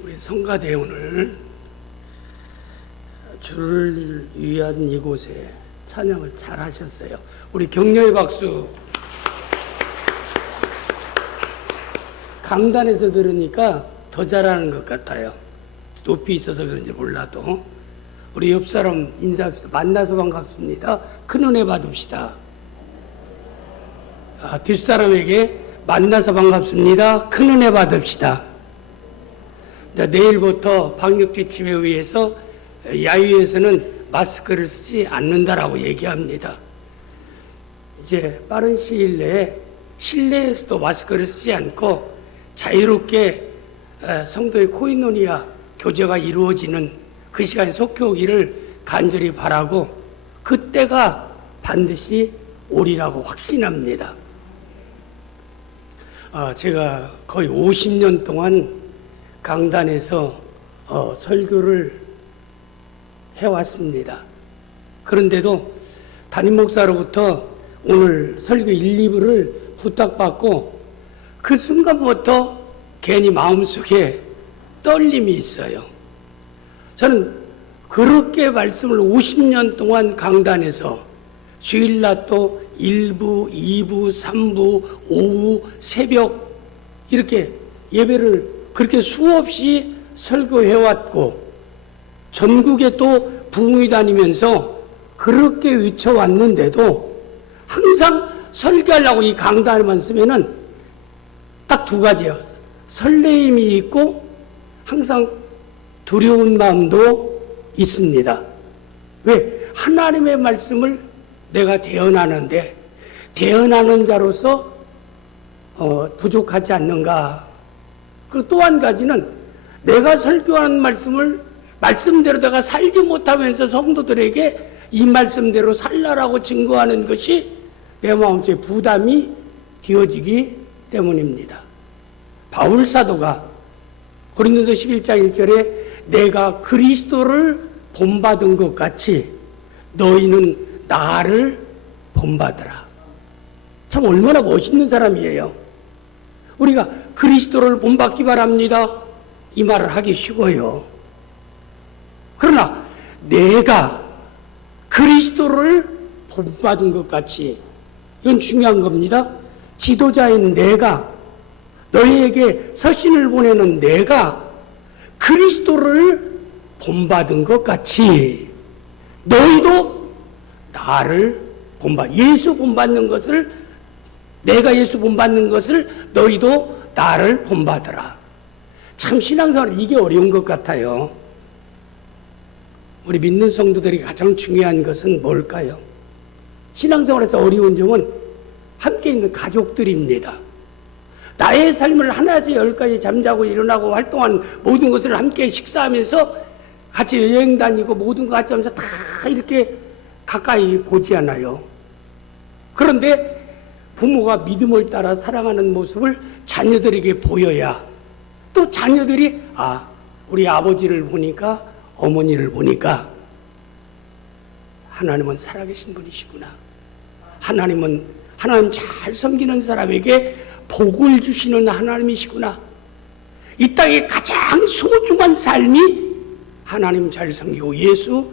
우리 성가대 오늘 주를 위한 이곳에 찬양을 잘 하셨어요. 우리 격려의 박수. 강단에서 들으니까 더 잘하는 것 같아요. 높이 있어서 그런지 몰라도. 우리 옆 사람 인사합시다. 만나서 반갑습니다. 큰 은혜 받읍시다. 뒷사람에게 만나서 반갑습니다. 큰 은혜 받읍시다. 내일부터 방역지침에 의해서 야유에서는 마스크를 쓰지 않는다라고 얘기합니다. 이제 빠른 시일 내에 실내에서도 마스크를 쓰지 않고 자유롭게 성도의 코이노니아 교제가 이루어지는 그 시간에 속해 오기를 간절히 바라고 그때가 반드시 오리라고 확신합니다. 제가 거의 50년 동안 강단에서 설교를 해왔습니다. 그런데도 담임 목사로부터 오늘 설교 1, 2부를 부탁받고 그 순간부터 괜히 마음속에 떨림이 있어요. 저는 그렇게 말씀을 50년 동안 강단에서 주일낮도 1부, 2부, 3부, 오후, 새벽 이렇게 예배를 그렇게 수없이 설교해왔고 전국에 또 부흥이 다니면서 그렇게 외쳐왔는데도 항상 설교하려고 이 강단에만 쓰면은 딱 두 가지예요. 설레임이 있고 항상 두려운 마음도 있습니다. 왜? 하나님의 말씀을 내가 대언하는데 대언하는 자로서 부족하지 않는가. 그리고 또 한 가지는 내가 설교하는 말씀을 말씀대로 내가 살지 못하면서 성도들에게 이 말씀대로 살라라고 증거하는 것이 내 마음속에 부담이 되어지기 때문입니다. 바울 사도가 고린도서 11장 1절에 내가 그리스도를 본받은 것 같이 너희는 나를 본받으라. 참 얼마나 멋있는 사람이에요. 우리가 그리스도를 본받기 바랍니다. 이 말을 하기 쉬워요. 그러나 내가 그리스도를 본받은 것 같이 이건 중요한 겁니다. 지도자인 내가 너희에게 서신을 보내는 내가 그리스도를 본받은 것 같이 너희도 나를 예수 본받는 것을 내가 예수 본받는 것을 너희도 나를 본받으라. 참 신앙생활 이게 어려운 것 같아요. 우리 믿는 성도들이 가장 중요한 것은 뭘까요? 신앙생활에서 어려운 점은 함께 있는 가족들입니다. 나의 삶을 하나에서 열까지 잠자고 일어나고 활동한 모든 것을 함께 식사하면서 같이 여행 다니고 모든 거 같이 하면서 다 이렇게 가까이 보지 않아요. 그런데 부모가 믿음을 따라 사랑하는 모습을 자녀들에게 보여야 또 자녀들이 우리 아버지를 보니까 어머니를 보니까 하나님은 살아계신 분이시구나. 하나님 잘 섬기는 사람에게 복을 주시는 하나님이시구나. 이 땅의 가장 소중한 삶이 하나님 잘 섬기고 예수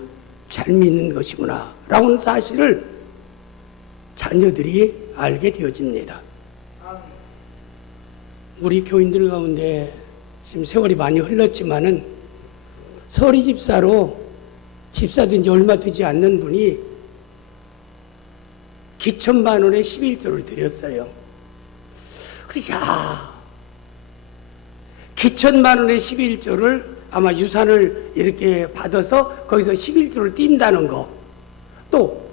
잘 믿는 것이구나 라는 사실을 자녀들이 알게 되어집니다. 우리 교인들 가운데 지금 세월이 많이 흘렀지만은 서리 집사로 집사된 지 얼마 되지 않는 분이 기천만 원의 11조를 드렸어요. 그래서 기천만 원의 11조를 아마 유산을 이렇게 받아서 거기서 11조를 띈다는 거. 또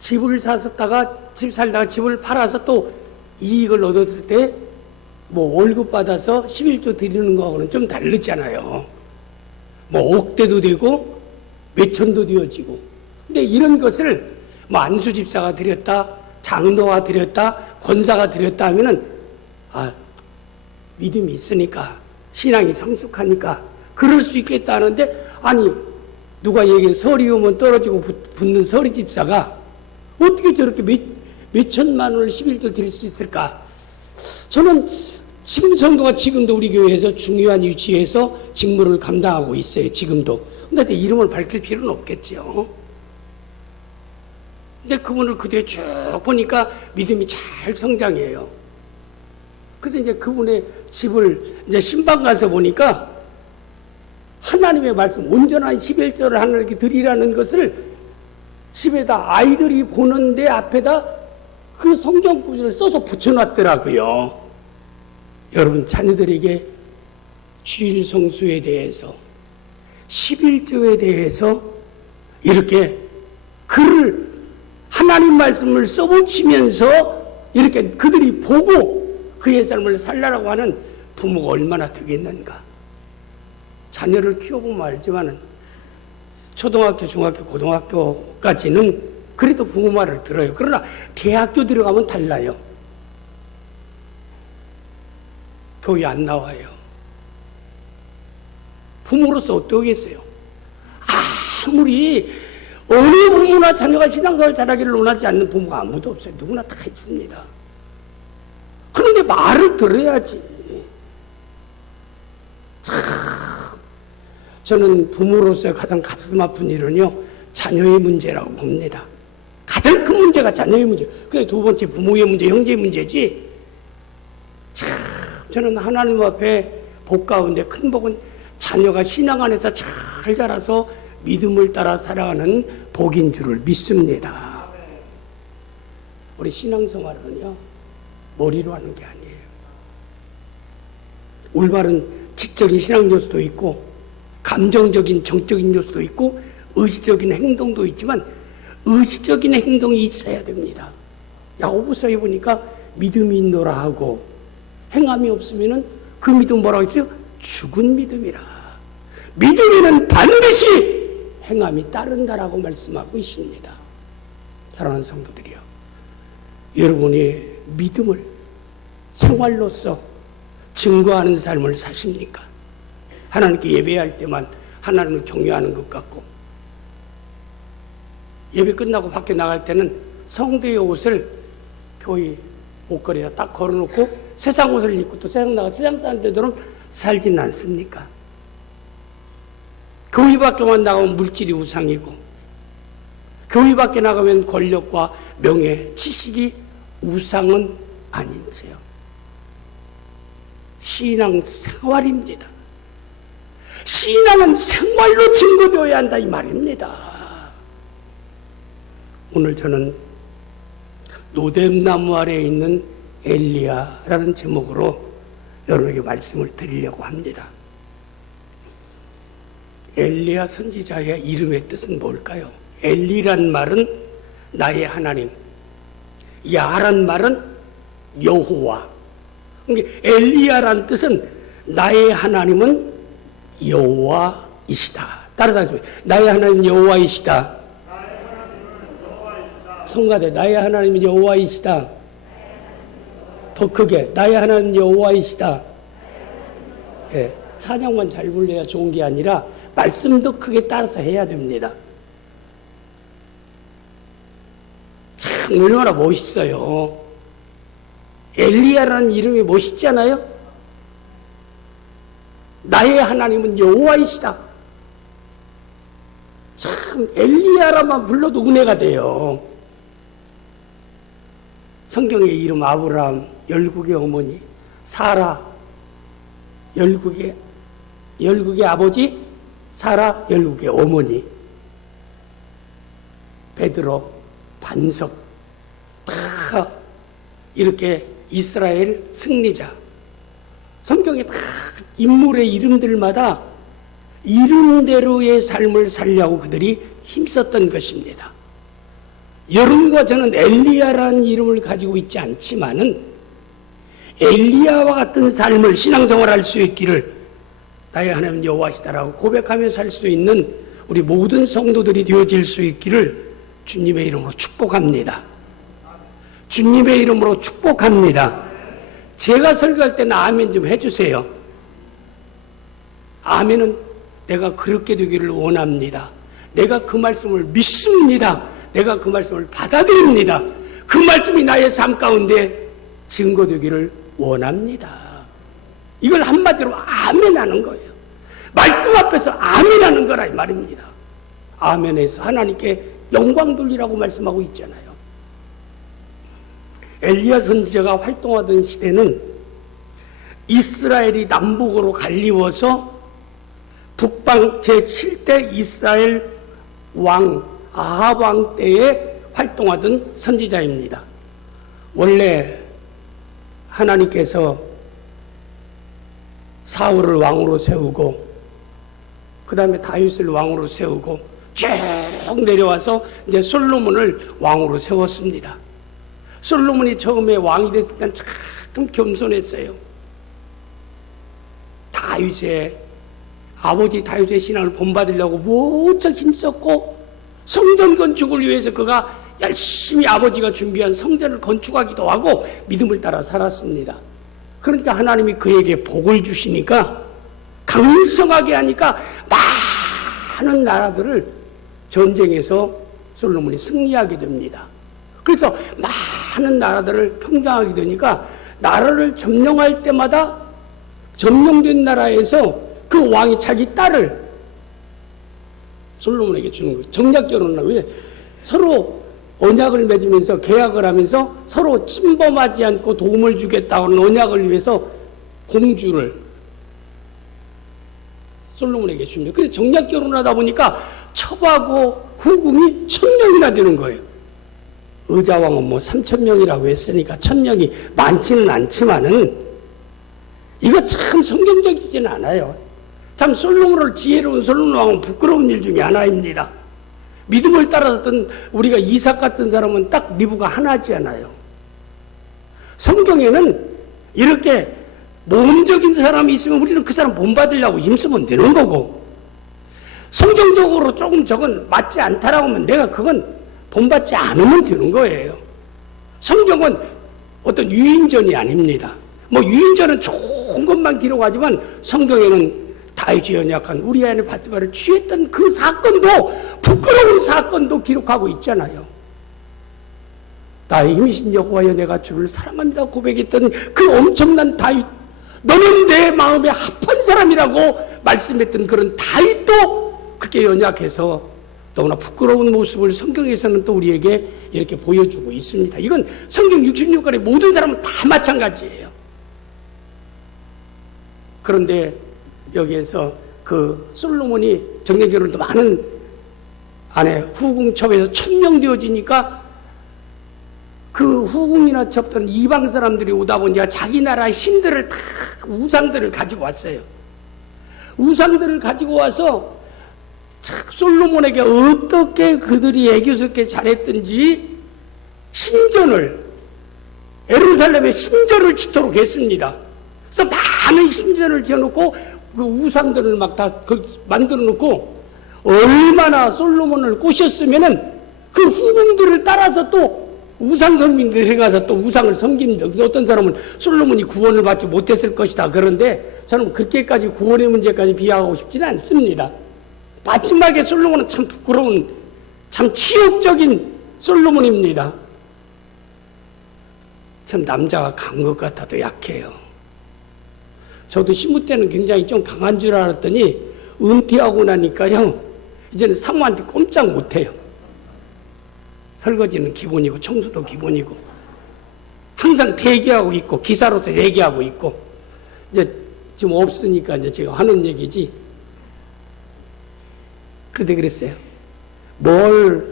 집을 샀다가 집 살다가 집을 팔아서 또 이익을 얻었을 때 뭐 월급 받아서 11조 드리는 거하고는 좀 다르잖아요. 뭐 억대도 되고 몇천도 되어지고. 근데 이런 것을 뭐 안수 집사가 드렸다, 장로가 드렸다, 권사가 드렸다 하면은 믿음이 있으니까 신앙이 성숙하니까 그럴 수 있겠다 하는데 아니 누가 얘기해 설이 오면 떨어지고 붙는 설이 집사가 어떻게 저렇게 몇천만 원을 11조 드릴 수 있을까? 저는 지금 성도가 지금도 우리 교회에서 중요한 위치에서 직무를 감당하고 있어요. 지금도. 근데 이름을 밝힐 필요는 없겠죠. 근데 그분을 그 뒤에 쭉 보니까 믿음이 잘 성장해요. 그래서 이제 그분의 집을 이제 신방 가서 보니까 하나님의 말씀, 온전한 11절을 하나님께 드리라는 것을 집에다 아이들이 보는데 앞에다 그 성경 구절을 써서 붙여놨더라고요. 여러분, 자녀들에게 주일 성수에 대해서 11조에 대해서 이렇게 글을 하나님 말씀을 써붙이면서 이렇게 그들이 보고 그의 삶을 살라라고 하는 부모가 얼마나 되겠는가. 자녀를 키워보면 알지만은 초등학교, 중학교, 고등학교까지는 그래도 부모 말을 들어요. 그러나 대학교 들어가면 달라요. 교회 안 나와요. 부모로서 어떠겠어요? 아무리 어느 부모나 자녀가 신앙생활 잘하기를 원하지 않는 부모가 아무도 없어요. 누구나 다 있습니다. 그런데 말을 들어야지. 참, 저는 부모로서의 가장 가슴 아픈 일은요, 자녀의 문제라고 봅니다. 가장 큰 문제가 자녀의 문제. 그게 두 번째 부모의 문제, 형제의 문제지. 참, 저는 하나님 앞에 복 가운데 큰 복은 자녀가 신앙 안에서 잘 자라서 믿음을 따라 살아가는 복인 줄을 믿습니다. 우리 신앙생활은요, 머리로 하는 게 아니에요. 올바른 지적인 신앙 요소도 있고, 감정적인 정적인 요소도 있고, 의지적인 행동도 있지만, 의지적인 행동이 있어야 됩니다. 야고보서에 보니까 믿음이 있노라 하고, 행함이 없으면은 그 믿음 뭐라고 했어요? 죽은 믿음이라. 믿음에는 반드시 행함이 따른다라고 말씀하고 있습니다. 사랑하는 성도들이요, 여러분이 믿음을 생활로서 증거하는 삶을 사십니까? 하나님께 예배할 때만 하나님을 경외하는 것 같고, 예배 끝나고 밖에 나갈 때는 성도의 옷을 교회 옷걸이에다 딱 걸어놓고 세상 옷을 입고 또 세상 나가 세상 사람들처럼 살지는 않습니까? 교회 밖에만 나가면 물질이 우상이고, 교회 밖에 나가면 권력과 명예, 지식이 우상은 아닌지요. 신앙 생활입니다. 신앙은 생활로 증거되어야 한다 이 말입니다. 오늘 저는 노뎀나무 아래에 있는 엘리야라는 제목으로 여러분에게 말씀을 드리려고 합니다. 엘리야 선지자의 이름의 뜻은 뭘까요? 엘리란 말은 나의 하나님, 야란 말은 여호와. 그러니까 엘리야란 뜻은 나의 하나님은 여호와이시다. 따라서 하겠습니다. 나의 하나님은 여호와이시다. 성가대, 나의 하나님은 여호와이시다. 더 크게, 나의 하나님은 여호와이시다. 예, 찬양만 잘 불러야 좋은 게 아니라 말씀도 크게 따라서 해야 됩니다. 참 얼마나 멋있어요. 엘리야라는 이름이 멋있잖아요. 나의 하나님은 여호와이시다. 참 엘리야라만 불러도 은혜가 돼요. 성경의 이름 아브라함, 열국의 어머니 사라, 열국의 아버지 사라, 열국의 어머니 베드로, 반석, 다 이렇게 이스라엘 승리자. 성경에 다 인물의 이름들마다 이름대로의 삶을 살려고 그들이 힘썼던 것입니다. 여러분과 저는 엘리야라는 이름을 가지고 있지 않지만은 엘리야와 같은 삶을 신앙생활할 수 있기를 나의 하나님 여호와시다라고 고백하며 살 수 있는 우리 모든 성도들이 되어질 수 있기를 주님의 이름으로 축복합니다. 주님의 이름으로 축복합니다. 제가 설교할 때는 아멘 좀 해주세요. 아멘은 내가 그렇게 되기를 원합니다. 내가 그 말씀을 믿습니다. 내가 그 말씀을 받아들입니다. 그 말씀이 나의 삶 가운데 증거되기를 원합니다. 한마디로 아멘 하는 거예요. 말씀 앞에서 아멘 하는 거라 이 말입니다. 아멘에서 하나님께 영광 돌리라고 말씀하고 있잖아요. 엘리야 선지자가 활동하던 시대는 이스라엘이 남북으로 갈리워서 북방 제7대 이스라엘 왕 아합 왕 때에 활동하던 선지자입니다. 원래 하나님께서 사울을 왕으로 세우고 그 다음에 다윗을 왕으로 세우고 쭉 내려와서 이제 솔로몬을 왕으로 세웠습니다. 솔로몬이 처음에 왕이 됐을 때는 참 겸손했어요. 아버지 다윗의 신앙을 본받으려고 무척 힘썼고 성전 건축을 위해서 그가 열심히 아버지가 준비한 성전을 건축하기도 하고 믿음을 따라 살았습니다. 그러니까 하나님이 그에게 복을 주시니까 강성하게 하니까 많은 나라들을 전쟁에서 솔로몬이 승리하게 됩니다. 그래서 많은 나라들을 평정하게 되니까 나라를 점령할 때마다 점령된 나라에서 그 왕이 자기 딸을 솔로몬에게 주는 거예요. 정략 결혼을 하고 서로 언약을 맺으면서 계약을 하면서 서로 침범하지 않고 도움을 주겠다는 언약을 위해서 공주를 솔로몬에게 줍니다. 그래서 정략 결혼을 하다 보니까 첩하고 후궁이 1000명이나 되는 거예요. 의자왕은 3000명이라고 했으니까 1000명이 많지는 않지만은 이거 참 성경적이지는 않아요. 참 솔로몬을 지혜로운 솔로몬 왕은 부끄러운 일 중에 하나입니다. 믿음을 따라섰던 우리가 이삭 같은 사람은 딱 리브가 하나지 않아요. 성경에는 이렇게 모험적인 사람이 있으면 우리는 그 사람 본받으려고 힘쓰면 되는 거고, 성경적으로 조금 저건 맞지 않다라고 하면 내가 그건 본받지 않으면 되는 거예요. 성경은 어떤 유인전이 아닙니다. 유인전은 좋은 것만 기록하지만 성경에는 다윗이 연약한 우리아의 바스바를 취했던 그 사건도, 부끄러운 사건도 기록하고 있잖아요. 나의 힘이신 여호와여 내가 주를 사랑합니다 고백했던 그 엄청난 다윗, 너는 내 마음에 합한 사람이라고 말씀했던 그런 다윗도 그렇게 연약해서 너무나 부끄러운 모습을 성경에서는 또 우리에게 이렇게 보여주고 있습니다. 이건 성경 66권의 모든 사람은 다 마찬가지예요. 그런데 여기에서 그 솔로몬이 정례결혼도 많은 아내 후궁 첩에서 1000명 되어지니까 그 후궁이나 첩들은 이방 사람들이 오다 보니까 자기 나라의 신들을 다 우상들을 가지고 왔어요. 우상들을 가지고 와서 솔로몬에게 어떻게 그들이 애교스럽게 잘했든지 예루살렘에 신전을 짓도록 했습니다. 그래서 많은 신전을 지어놓고 그 우상들을 막 다 만들어 놓고, 얼마나 솔로몬을 꼬셨으면은 그 후궁들을 따라서 또 우상 선민들이 가서 또 우상을 섬깁니다. 그래서 어떤 사람은 솔로몬이 구원을 받지 못했을 것이다. 그런데 저는 그렇게까지 구원의 문제까지 비하하고 싶지는 않습니다. 마지막에 솔로몬은 참 부끄러운, 참 치욕적인 솔로몬입니다. 참 남자가 간 것 같아도 약해요. 저도 신부 때는 굉장히 좀 강한 줄 알았더니 은퇴하고 나니까요, 이제는 사모한테 꼼짝 못해요. 설거지는 기본이고 청소도 기본이고 항상 대기하고 있고 기사로서 얘기하고 있고, 이제 지금 없으니까 이제 제가 하는 얘기지. 그때 그랬어요.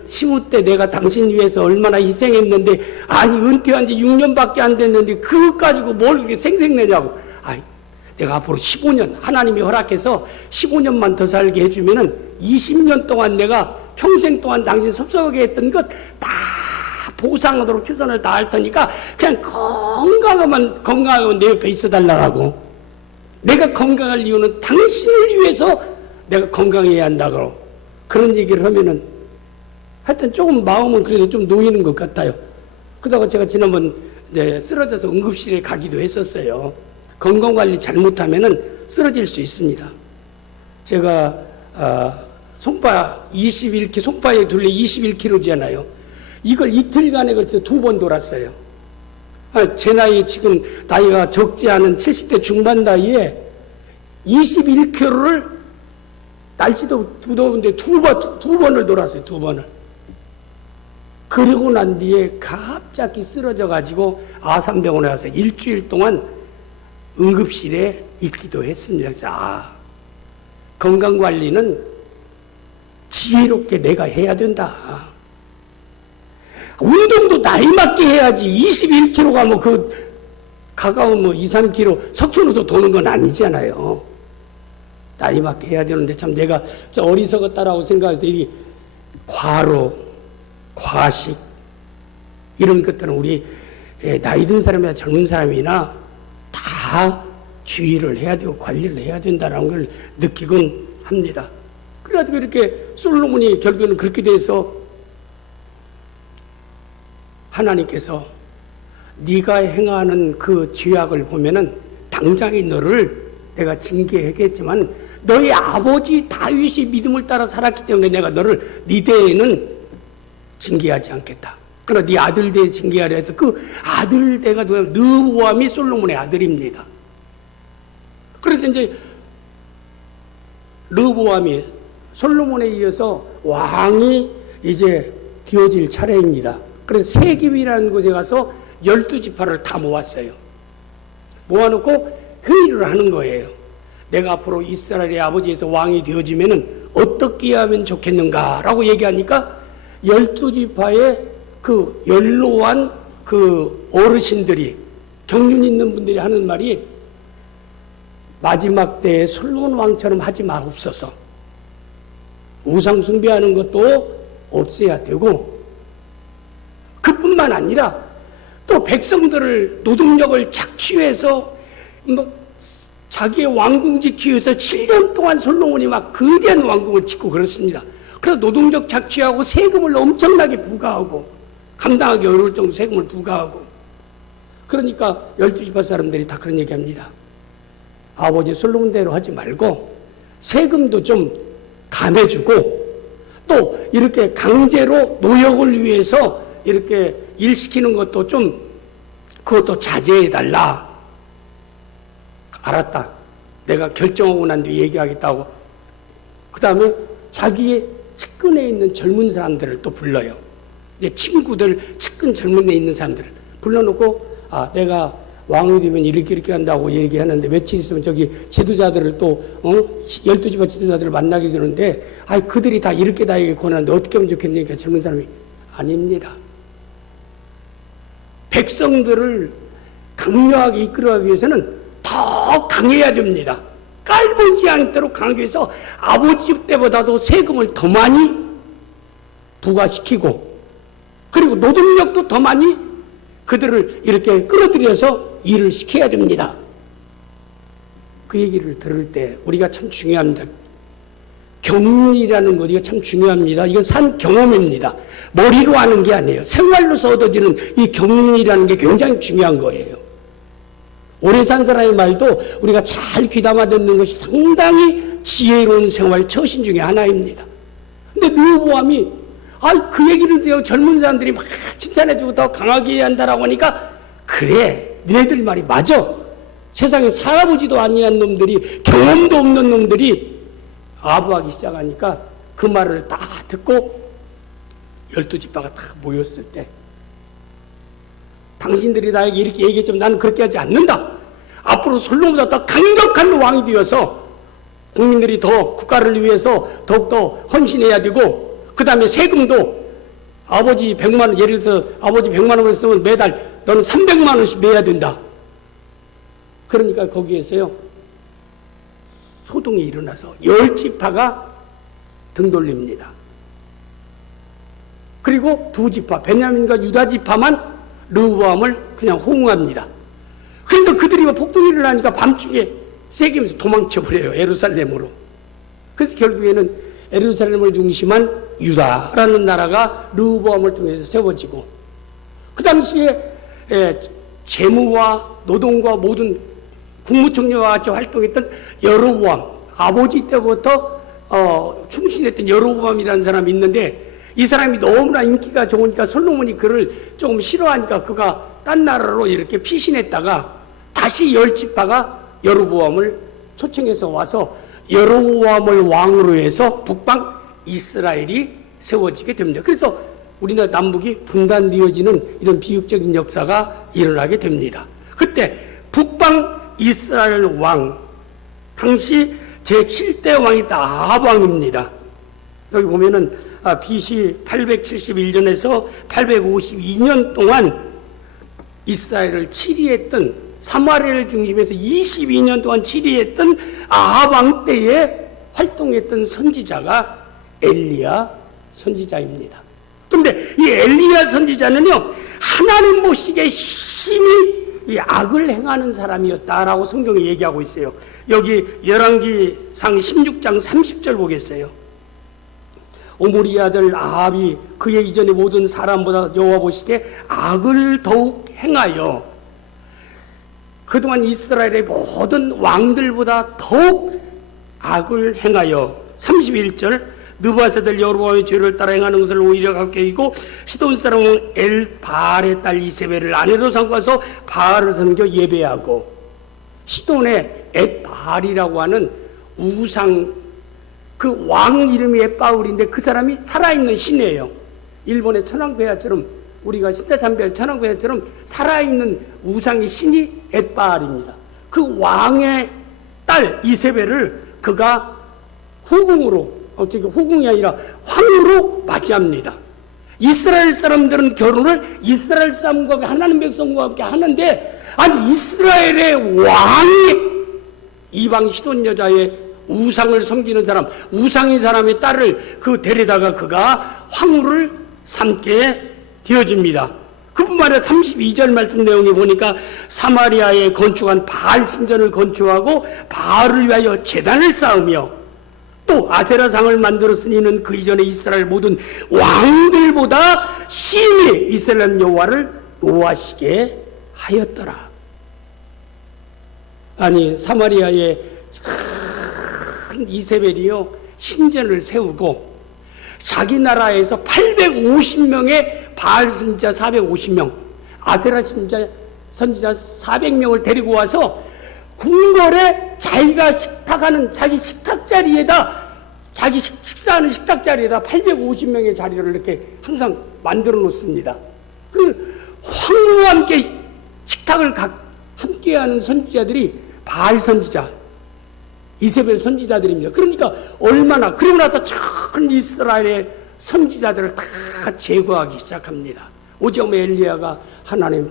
신부 때 내가 당신 위해서 얼마나 희생했는데, 아니 은퇴한 지 6년밖에 안 됐는데 그거 가지고 뭘 그렇게 생색내냐고. 내가 앞으로 15년 하나님이 허락해서 15년만 더 살게 해주면은 20년 동안 내가 평생 동안 당신 섭섭하게 했던 것 다 보상하도록 최선을 다할 테니까 그냥 건강하면 내 옆에 있어 달라고. 내가 건강할 이유는 당신을 위해서 내가 건강해야 한다고. 그런 얘기를 하면은 하여튼 조금 마음은 그래도 좀 놓이는 것 같아요. 그러다가 제가 지난번 이제 쓰러져서 응급실에 가기도 했었어요. 건강관리 잘못하면은 쓰러질 수 있습니다. 제가 손바에 둘레 21kg잖아요. 이걸 이틀간에 걸쳐 2번 돌았어요. 제 나이에 지금 나이가 적지 않은 70대 중반 나이에 21km를 날씨도 더운데 두 번을 돌았어요. 두 번을. 그리고 난 뒤에 갑자기 쓰러져 가지고 아산병원에 와서 일주일 동안 응급실에 있기도 했습니다. 그래서 건강관리는 지혜롭게 내가 해야 된다. 운동도 나이 맞게 해야지. 21km가 뭐 가까운 2, 3km 석촌호도 도는 건 아니잖아요. 나이 맞게 해야 되는데 참 내가 어리석었다라고 생각해서 이 과로, 과식 이런 것들은 우리 나이 든 사람이나 젊은 사람이나 다 주의를 해야 되고 관리를 해야 된다는 걸 느끼곤 합니다. 그래가지고 이렇게 솔로몬이 결국에는 그렇게 돼서 하나님께서 네가 행하는 그 죄악을 보면은 당장에 너를 내가 징계하겠지만 너희 아버지 다윗이 믿음을 따라 살았기 때문에 내가 너를 네 대에는 징계하지 않겠다. 그러나 네 아들 대에 징계하려 해서 그 아들 대가 르호보암이 솔로몬의 아들입니다. 그래서 이제 르호보암이 솔로몬에 이어서 왕이 이제 되어질 차례입니다. 그래서 세겜이라는 곳에 가서 12지파를 다 모았어요. 모아놓고 회의를 하는 거예요. 내가 앞으로 이스라엘의 아버지에서 왕이 되어지면은 어떻게 하면 좋겠는가라고 얘기하니까 12지파의 그 연로한 그 어르신들이 경륜 있는 분들이 하는 말이 마지막 때에 솔로몬 왕처럼 하지 마옵소서. 우상 숭배하는 것도 없애야 되고 그뿐만 아니라 또 백성들을 노동력을 착취해서 자기의 왕궁 지키기 위해서 7년 동안 솔로몬이 막 거대한 왕궁을 짓고 그렇습니다. 그래서 노동력 착취하고 세금을 엄청나게 부과하고 감당하기 어려울 정도 세금을 부과하고 그러니까 12지파 사람들이 다 그런 얘기합니다. 아버지 솔로몬대로 하지 말고 세금도 좀 감해주고 또 이렇게 강제로 노역을 위해서 이렇게 일시키는 것도 좀 그것도 자제해달라. 알았다. 내가 결정하고 난 뒤에 얘기하겠다고. 그 다음에 자기의 측근에 있는 젊은 사람들을 또 불러요. 이제 친구들, 측근 젊은 데 있는 사람들을 불러놓고 내가 왕이 되면 이렇게 한다고 얘기하는데 며칠 있으면 저기 지도자들을 또 12지파 지도자들을 만나게 되는데 그들이 다 이렇게 다 권하는데 어떻게 하면 좋겠냐니까 젊은 사람이 아닙니다. 백성들을 강력하게 이끌어가기 위해서는 더 강해야 됩니다. 깔보지 않도록 강하게 해서 아버지 때보다도 세금을 더 많이 부과시키고 그리고 노동력도 더 많이 그들을 이렇게 끌어들여서 일을 시켜야 됩니다. 그 얘기를 들을 때 우리가 참 중요합니다. 경륜이라는 것 이거 참 중요합니다. 이건 산 경험입니다. 머리로 하는 게 아니에요. 생활로서 얻어지는 이 경륜이라는 게 굉장히 중요한 거예요. 오래 산 사람의 말도 우리가 잘 귀담아 듣는 것이 상당히 지혜로운 생활 처신 중에 하나입니다. 근데 르호보암이 그 얘기를 들어 젊은 사람들이 막 칭찬해주고 더 강하게 해야 한다라고 하니까 그래 너희들 말이 맞아. 세상에 살아보지도 아니한 놈들이 경험도 없는 놈들이 아부하기 시작하니까 그 말을 다 듣고 12지파가 다 모였을 때 당신들이 나에게 이렇게 얘기했지만 나는 그렇게 하지 않는다. 앞으로 솔로몬보다 더 강력한 왕이 되어서 국민들이 더 국가를 위해서 더욱더 헌신해야 되고 그 다음에 세금도 아버지 100만 원 예를 들어서 아버지 100만 원을 쓰면 매달 너는 300만 원씩 내야 된다. 그러니까 거기에서요 소동이 일어나서 10지파가 등 돌립니다. 그리고 2지파 베냐민과 유다 지파만 르호보암을 그냥 호응합니다. 그래서 그들이 폭동이 일어나니까 밤중에 세겜에서 도망쳐버려요. 예루살렘으로. 그래서 결국에는 예루살렘을 중심한 유다라는 나라가 르호보암을 통해서 세워지고 그 당시에 재무와 노동과 모든 국무총리와 같이 활동했던 여로보암 아버지 때부터 충신했던 여로보암이라는 사람이 있는데 이 사람이 너무나 인기가 좋으니까 솔로몬이 그를 조금 싫어하니까 그가 딴 나라로 이렇게 피신했다가 다시 10지파가 여로보암을 초청해서 와서 여로보암을 왕으로 해서 북방 이스라엘이 세워지게 됩니다. 그래서 우리나라 남북이 분단되어지는 이런 비극적인 역사가 일어나게 됩니다. 그때 북방 이스라엘 왕, 당시 제7대 왕이 아합 왕입니다. 여기 보면은 BC 871년에서 852년 동안 이스라엘을 치리했던, 사마리아를 중심해서 22년 동안 치리했던 아합 왕 때에 활동했던 선지자가 엘리야 선지자입니다. 그런데 이 엘리야 선지자는요, 하나님 보시기에 심히 이 악을 행하는 사람이었다라고 성경이 얘기하고 있어요. 여기 열왕기상 16장 30절 보겠어요. 오므리 아들 아합이 그의 이전의 모든 사람보다 여호와 보시기에 악을 더욱 행하여 그동안 이스라엘의 모든 왕들보다 더욱 악을 행하여 31절 느바세들 여로보암의 죄를 따라 행하는 것을 오히려 갖게 이고 시돈 사람 엘바알의 딸 이세벨을 아내로 삼고서 바알을 섬겨 예배하고, 시돈의 엘바알이라고 하는 우상, 그 왕 이름이 에바울인데 그 사람이 살아있는 신이에요. 일본의 천황배야처럼, 우리가 신사참배의 천황배야처럼 살아있는 우상의 신이 에바알입니다. 그 왕의 딸 이세벨을 그가 후궁으로, 후궁이 아니라 황으로 맞이합니다. 이스라엘 사람들은 결혼을 이스라엘 사람과 하나님 백성과 함께 하는데, 아니 이스라엘의 왕이 이방 시돈 여자의 우상을 섬기는 사람, 우상인 사람의 딸을 데려다가 그가 황후를 삼게 되어집니다. 그뿐만 아니라 32절 말씀 내용에 보니까 사마리아에 건축한 바알 신전을 건축하고 바알을 위하여 제단을 쌓으며 또 아세라상을 만들었으니 이는 그 이전에 이스라엘 모든 왕들보다 심히 이스라엘 여호와를 노하시게 하였더라. 아니 사마리아에 큰 이세벨이요 신전을 세우고 자기 나라에서 850명의 바알 선지자 450명, 아세라 선지자 400명을 데리고 와서 궁궐에 자기가 식탁하는 자기 식탁 자리에다, 자기 식사하는 식탁 자리에다 850명의 자리를 이렇게 항상 만들어 놓습니다. 그 황후와 함께 식탁을 함께하는 선지자들이 바알 선지자, 이세벨 선지자들입니다. 그러니까 얼마나, 그러고 나서 전 이스라엘의 선지자들을 다 제거하기 시작합니다. 오직 엘리야가 하나님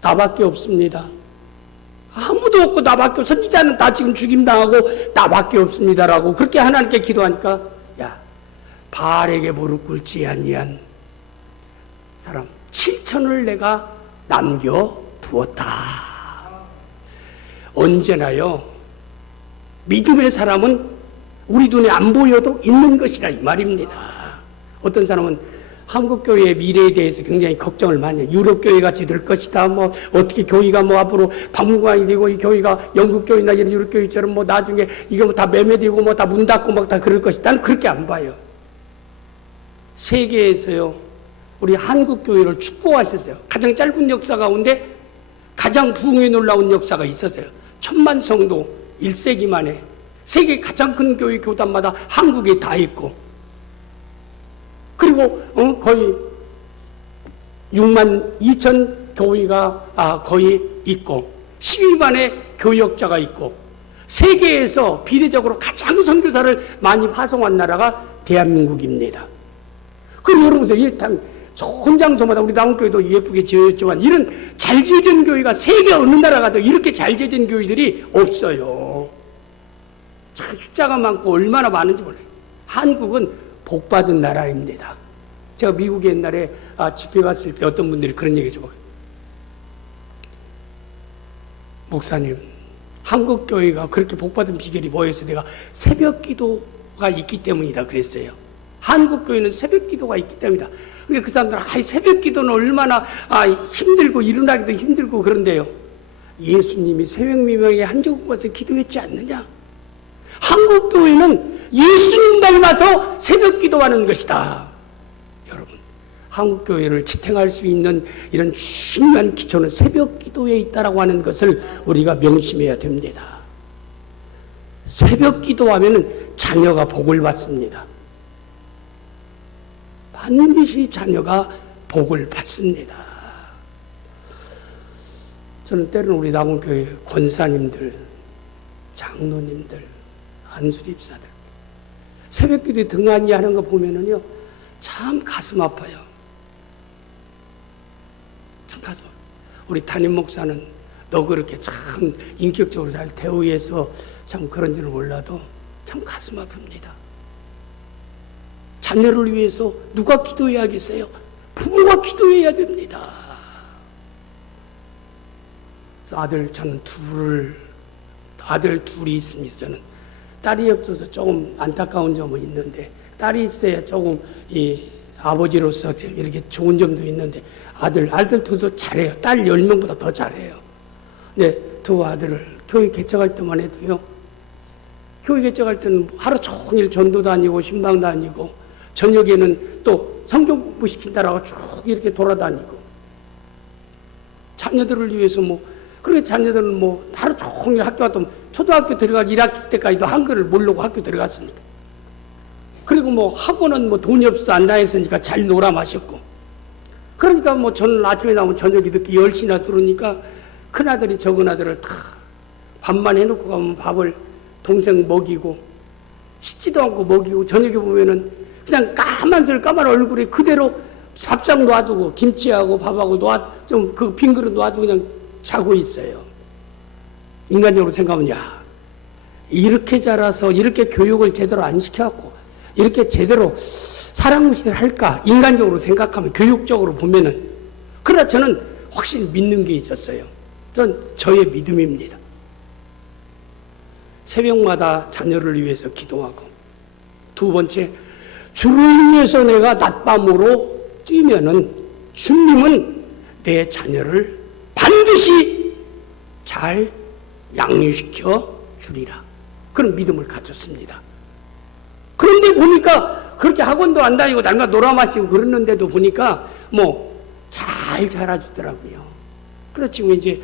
나밖에 없습니다. 아무도 없고 나밖에, 선지자는 다 지금 죽임당하고 나밖에 없습니다라고 그렇게 하나님께 기도하니까, 야, 바알에게 무릎 꿇지 아니한 사람 7천을 내가 남겨두었다. 언제나요 믿음의 사람은 우리 눈에 안 보여도 있는 것이라 이 말입니다. 어떤 사람은 한국교회의 미래에 대해서 굉장히 걱정을 많이 해요. 유럽교회 같이 될 것이다. 어떻게 교회가 앞으로 박물관이 되고, 이 교회가 영국교회나 이런 유럽교회처럼 나중에 이게 다 매매되고 다 문 닫고 다 그럴 것이다. 나는 그렇게 안 봐요. 세계에서요, 우리 한국교회를 축복하셨어요. 가장 짧은 역사 가운데 가장 부흥에 놀라운 역사가 있었어요. 1000만 성도 1세기 만에 세계 가장 큰 교회 교단마다 한국에 다 있고, 그리고 거의 6만 2천 교회가 거의 있고 12만의 교역자가 있고, 세계에서 비례적으로 가장 선교사를 많이 파송한 나라가 대한민국입니다. 그리고 여러분 보세요. 좋은 장소마다 우리 남원교회도 예쁘게 지어졌지만 이런 잘 지어진 교회가 세계 어느 나라 가도 이렇게 잘 지어진 교회들이 없어요. 참 숫자가 많고 얼마나 많은지 몰라요. 한국은 복받은 나라입니다. 제가 미국에 옛날에 집회 갔을 때 어떤 분들이 그런 얘기 해줘요. 목사님, 한국 교회가 그렇게 복받은 비결이 뭐였어요? 내가 새벽 기도가 있기 때문이다 그랬어요. 한국 교회는 새벽 기도가 있기 때문이다. 그러니까 그 사람들은 새벽 기도는 얼마나 힘들고 일어나기도 힘들고 그런데요. 예수님이 새벽 미명에 한 적 가서 기도했지 않느냐? 한국 교회는 예수님 닮아서 새벽 기도하는 것이다. 여러분, 한국 교회를 지탱할 수 있는 이런 중요한 기초는 새벽 기도에 있다라고 하는 것을 우리가 명심해야 됩니다. 새벽 기도하면 자녀가 복을 받습니다. 반드시 자녀가 복을 받습니다. 저는 때로는 우리 남원교회 권사님들, 장로님들, 안수집사들 새벽 기도에 등한히 하는 거 보면은요 참 가슴 아파요. 참 가슴 아파요. 우리 담임 목사는 너 그렇게 참 인격적으로 잘 대우해서 참 그런지는 몰라도 참 가슴 아픕니다. 자녀를 위해서 누가 기도해야겠어요? 부모가 기도해야 됩니다. 저는 아들 둘이 있습니다. 저는 딸이 없어서 조금 안타까운 점은 있는데, 딸이 있어야 조금 이 아버지로서 이렇게 좋은 점도 있는데, 아들 둘도 잘해요. 딸 10명보다 더 잘해요. 근데 두 아들을 교회 개척할 때만 해도요, 교회 개척할 때는 하루 종일 전도 다니고 신방 다니고 저녁에는 또 성경 공부시킨다라고 쭉 이렇게 돌아다니고, 자녀들을 위해서 그렇게 자녀들은 하루 종일 학교 갔다 초등학교 들어갈 1학기 때까지도 한글을 모르고 학교 들어갔으니까. 그리고 학원은 돈이 없어서 안 다녔으니까 잘 놀아 마셨고. 그러니까 저는 아침에 나오면 저녁에 늦게 10시나 들어오니까 큰아들이 적은아들을 다 밥만 해놓고 가면 밥을 동생 먹이고, 씻지도 않고 먹이고, 저녁에 보면은 그냥 까만 얼굴에 그대로 밥상 놔두고 김치하고 밥하고 좀 그 빈 그릇 놔두고 그냥 자고 있어요. 인간적으로 생각하면 이렇게 자라서 이렇게 교육을 제대로 안 시켜갖고 이렇게 제대로 사랑무시를 할까? 인간적으로 생각하면, 교육적으로 보면은. 그러나 저는 확실히 믿는 게 있었어요. 저의 믿음입니다. 새벽마다 자녀를 위해서 기도하고, 두 번째, 주를 위해서 내가 낮밤으로 뛰면은 주님은 내 자녀를 반드시 잘 양육시켜 주리라. 그런 믿음을 가졌습니다. 그런데 보니까 그렇게 학원도 안 다니고 남과 놀아 마시고 그러는데도 보니까 잘 자라주더라고요. 그렇지, 이제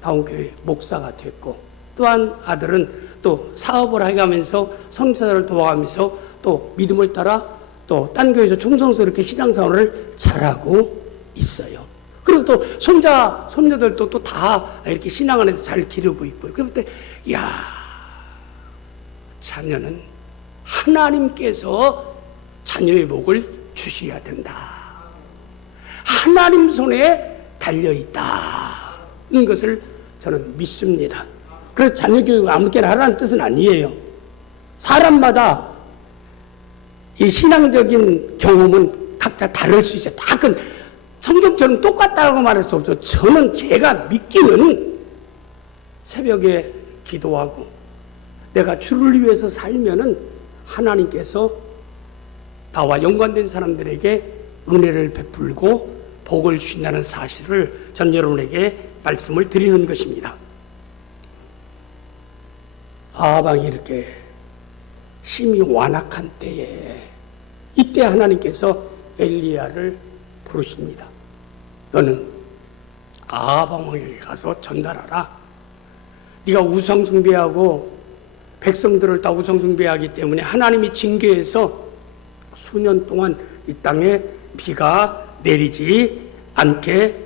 나온교회 목사가 됐고, 또한 아들은 또 사업을 해가면서 성사를 도와가면서 또 믿음을 따라 또 딴 교회에서 총성서 이렇게 신앙생활을 잘하고 있어요. 그리고 또 손녀들도 또 다 이렇게 신앙 안에서 잘 기르고 있고요. 그럴 때, 자녀는 하나님께서 자녀의 복을 주셔야 된다. 하나님 손에 달려있다는 것을 저는 믿습니다. 그래서 자녀 교육을 아무렇게나 하라는 뜻은 아니에요. 사람마다 이 신앙적인 경험은 각자 다를 수 있어요. 다 성경처럼 똑같다고 말할 수 없어요. 저는 제가 믿기는 새벽에 기도하고 내가 주를 위해서 살면은 하나님께서 나와 연관된 사람들에게 은혜를 베풀고 복을 주신다는 사실을 전 여러분에게 말씀을 드리는 것입니다. 아방이 이렇게 심히 완악한 때에, 이때 하나님께서 엘리야를 부르십니다. 너는 아방 왕에게 가서 전달하라. 네가 우상 숭배하고 백성들을 다 우상 숭배하기 때문에 하나님이 징계해서 수년 동안 이 땅에 비가 내리지 않게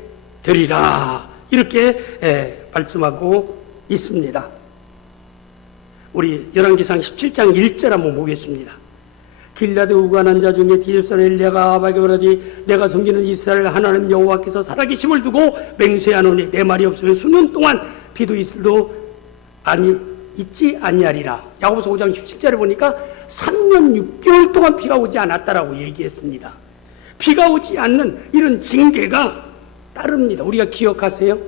되리라. 이렇게 말씀하고 있습니다. 우리 열왕기상 17장 1절 한번 보겠습니다. 길라드 우간한 자 중에 디집산 엘리야가 아합에게 말하되 내가 섬기는 이스라엘 하나님 여호와께서 살아계심을 두고 맹세하노니 내 말이 없으면 수년 동안 비도 있지 아니하리라. 야고보서 5장 17절에 보니까 3년 6개월 동안 비가 오지 않았다라고 얘기했습니다. 비가 오지 않는 이런 징계가 따릅니다. 우리가 기억하세요?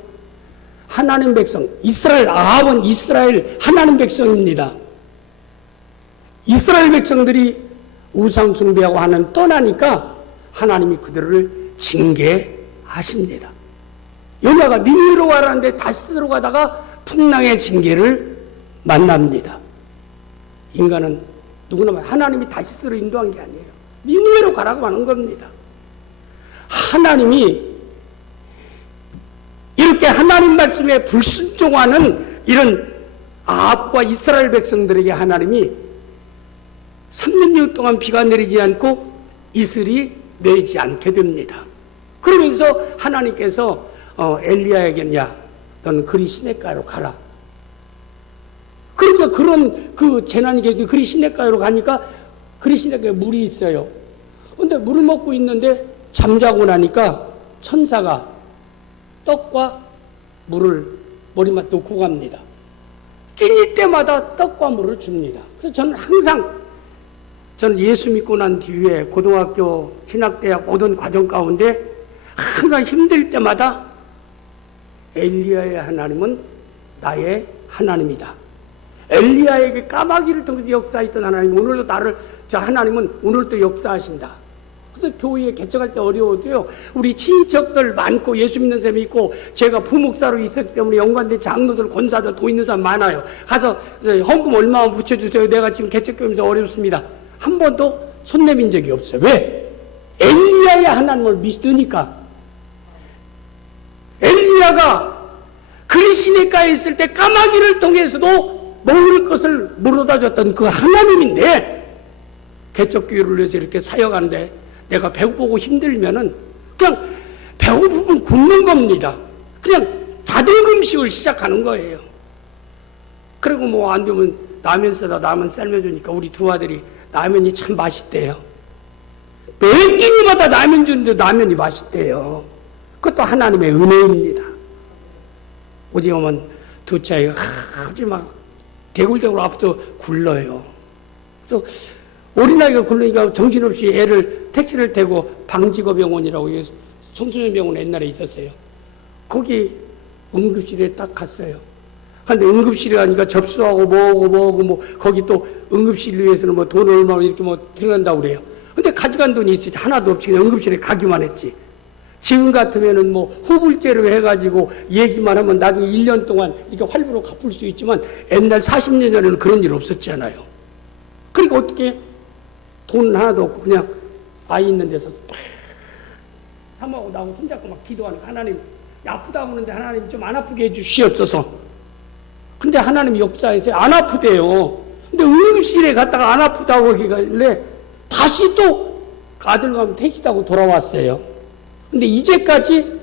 하나님 백성, 이스라엘, 아합은 이스라엘 하나님 백성입니다. 이스라엘 백성들이 우상 숭배하고 하나님 떠나니까 하나님이 그들을 징계하십니다. 요나가 니느웨로 가라는데 다시 들어가다가 풍랑의 징계를 만납니다. 인간은 누구나 하나님이 다시스로 인도한 게 아니에요. 니느웨로 가라고 하는 겁니다. 하나님이 이렇게 하나님 말씀에 불순종하는 이런 아합과 이스라엘 백성들에게 하나님이 3년 동안 비가 내리지 않고 이슬이 내리지 않게 됩니다. 그러면서 하나님께서 엘리야에게 야, 너는 그리 시냇가로 가라. 그러니까 그런 그 재난이 그리 시냇가로 가니까 그리 시냇가에 물이 있어요. 근데 물을 먹고 있는데 잠자고 나니까 천사가 떡과 물을 머리맡 놓고 갑니다. 끼니 때마다 떡과 물을 줍니다. 그래서 저는 예수 믿고 난 뒤에 고등학교, 신학대학 모든 과정 가운데 항상 힘들 때마다 엘리야의 하나님은 나의 하나님이다. 엘리야에게 까마귀를 통해서 역사했던 하나님, 오늘도 하나님은 오늘도 역사하신다. 그래서 교회에 개척할 때 어려워도요, 우리 친척들 많고 예수 믿는 사람이 있고 제가 부목사로 있었기 때문에 연관된 장로들, 권사들, 돈 있는 사람 많아요. 가서 헌금 얼마만 붙여주세요. 내가 지금 개척교회에서 어렵습니다. 한 번도 손 내민 적이 없어요. 왜? 엘리야의 하나님을 믿으니까. 엘리야가 그리 시냇가에 있을 때 까마귀를 통해서도 먹을 것을 물어다 줬던 그 하나님인데, 개척교회를 위해서 이렇게 사역하는데 내가 배고프고 힘들면은 그냥 배고프면 굶는 겁니다. 그냥 자동금식을 시작하는 거예요. 그리고 뭐 안 되면 라면 싸다 라면 삶아주니까 우리 두 아들이 라면이 참 맛있대요. 매 끼니마다 라면 주는데 라면이 맛있대요. 그것도 하나님의 은혜입니다. 어제 오면 두 차이가 막 대굴대굴 앞서 굴러요. 그래서 어린아이가 굴르니까 정신없이 애를 택시를 태고 방직어병원이라고 청소년 병원 옛날에 있었어요. 거기 응급실에 딱 갔어요. 근데 응급실에 가니까 접수하고 뭐하고 거기 또 응급실 위해서는 뭐 돈 얼마 이렇게 뭐 들어간다고 그래요. 근데 가져간 돈이 있지 하나도 없지. 그냥 응급실에 가기만 했지. 지금 같으면은 뭐 후불제로 해가지고 얘기만 하면 나중에 1년 동안 이렇게 활부로 갚을 수 있지만 옛날 40년 전에는 그런 일 없었잖아요. 그러니까 어떻게 돈 하나도 없고 그냥 아이 있는 데서 팍 사모하고 나하고 손잡고 막 기도하는 하나님, 아프다고 하는데 하나님 좀 안 아프게 해주시옵소서. 근데 하나님 역사에서 안 아프대요. 근데 응급실에 갔다가 안 아프다고 하길래 다시 또 아들 가면 택시 타고 돌아왔어요. 근데 이제까지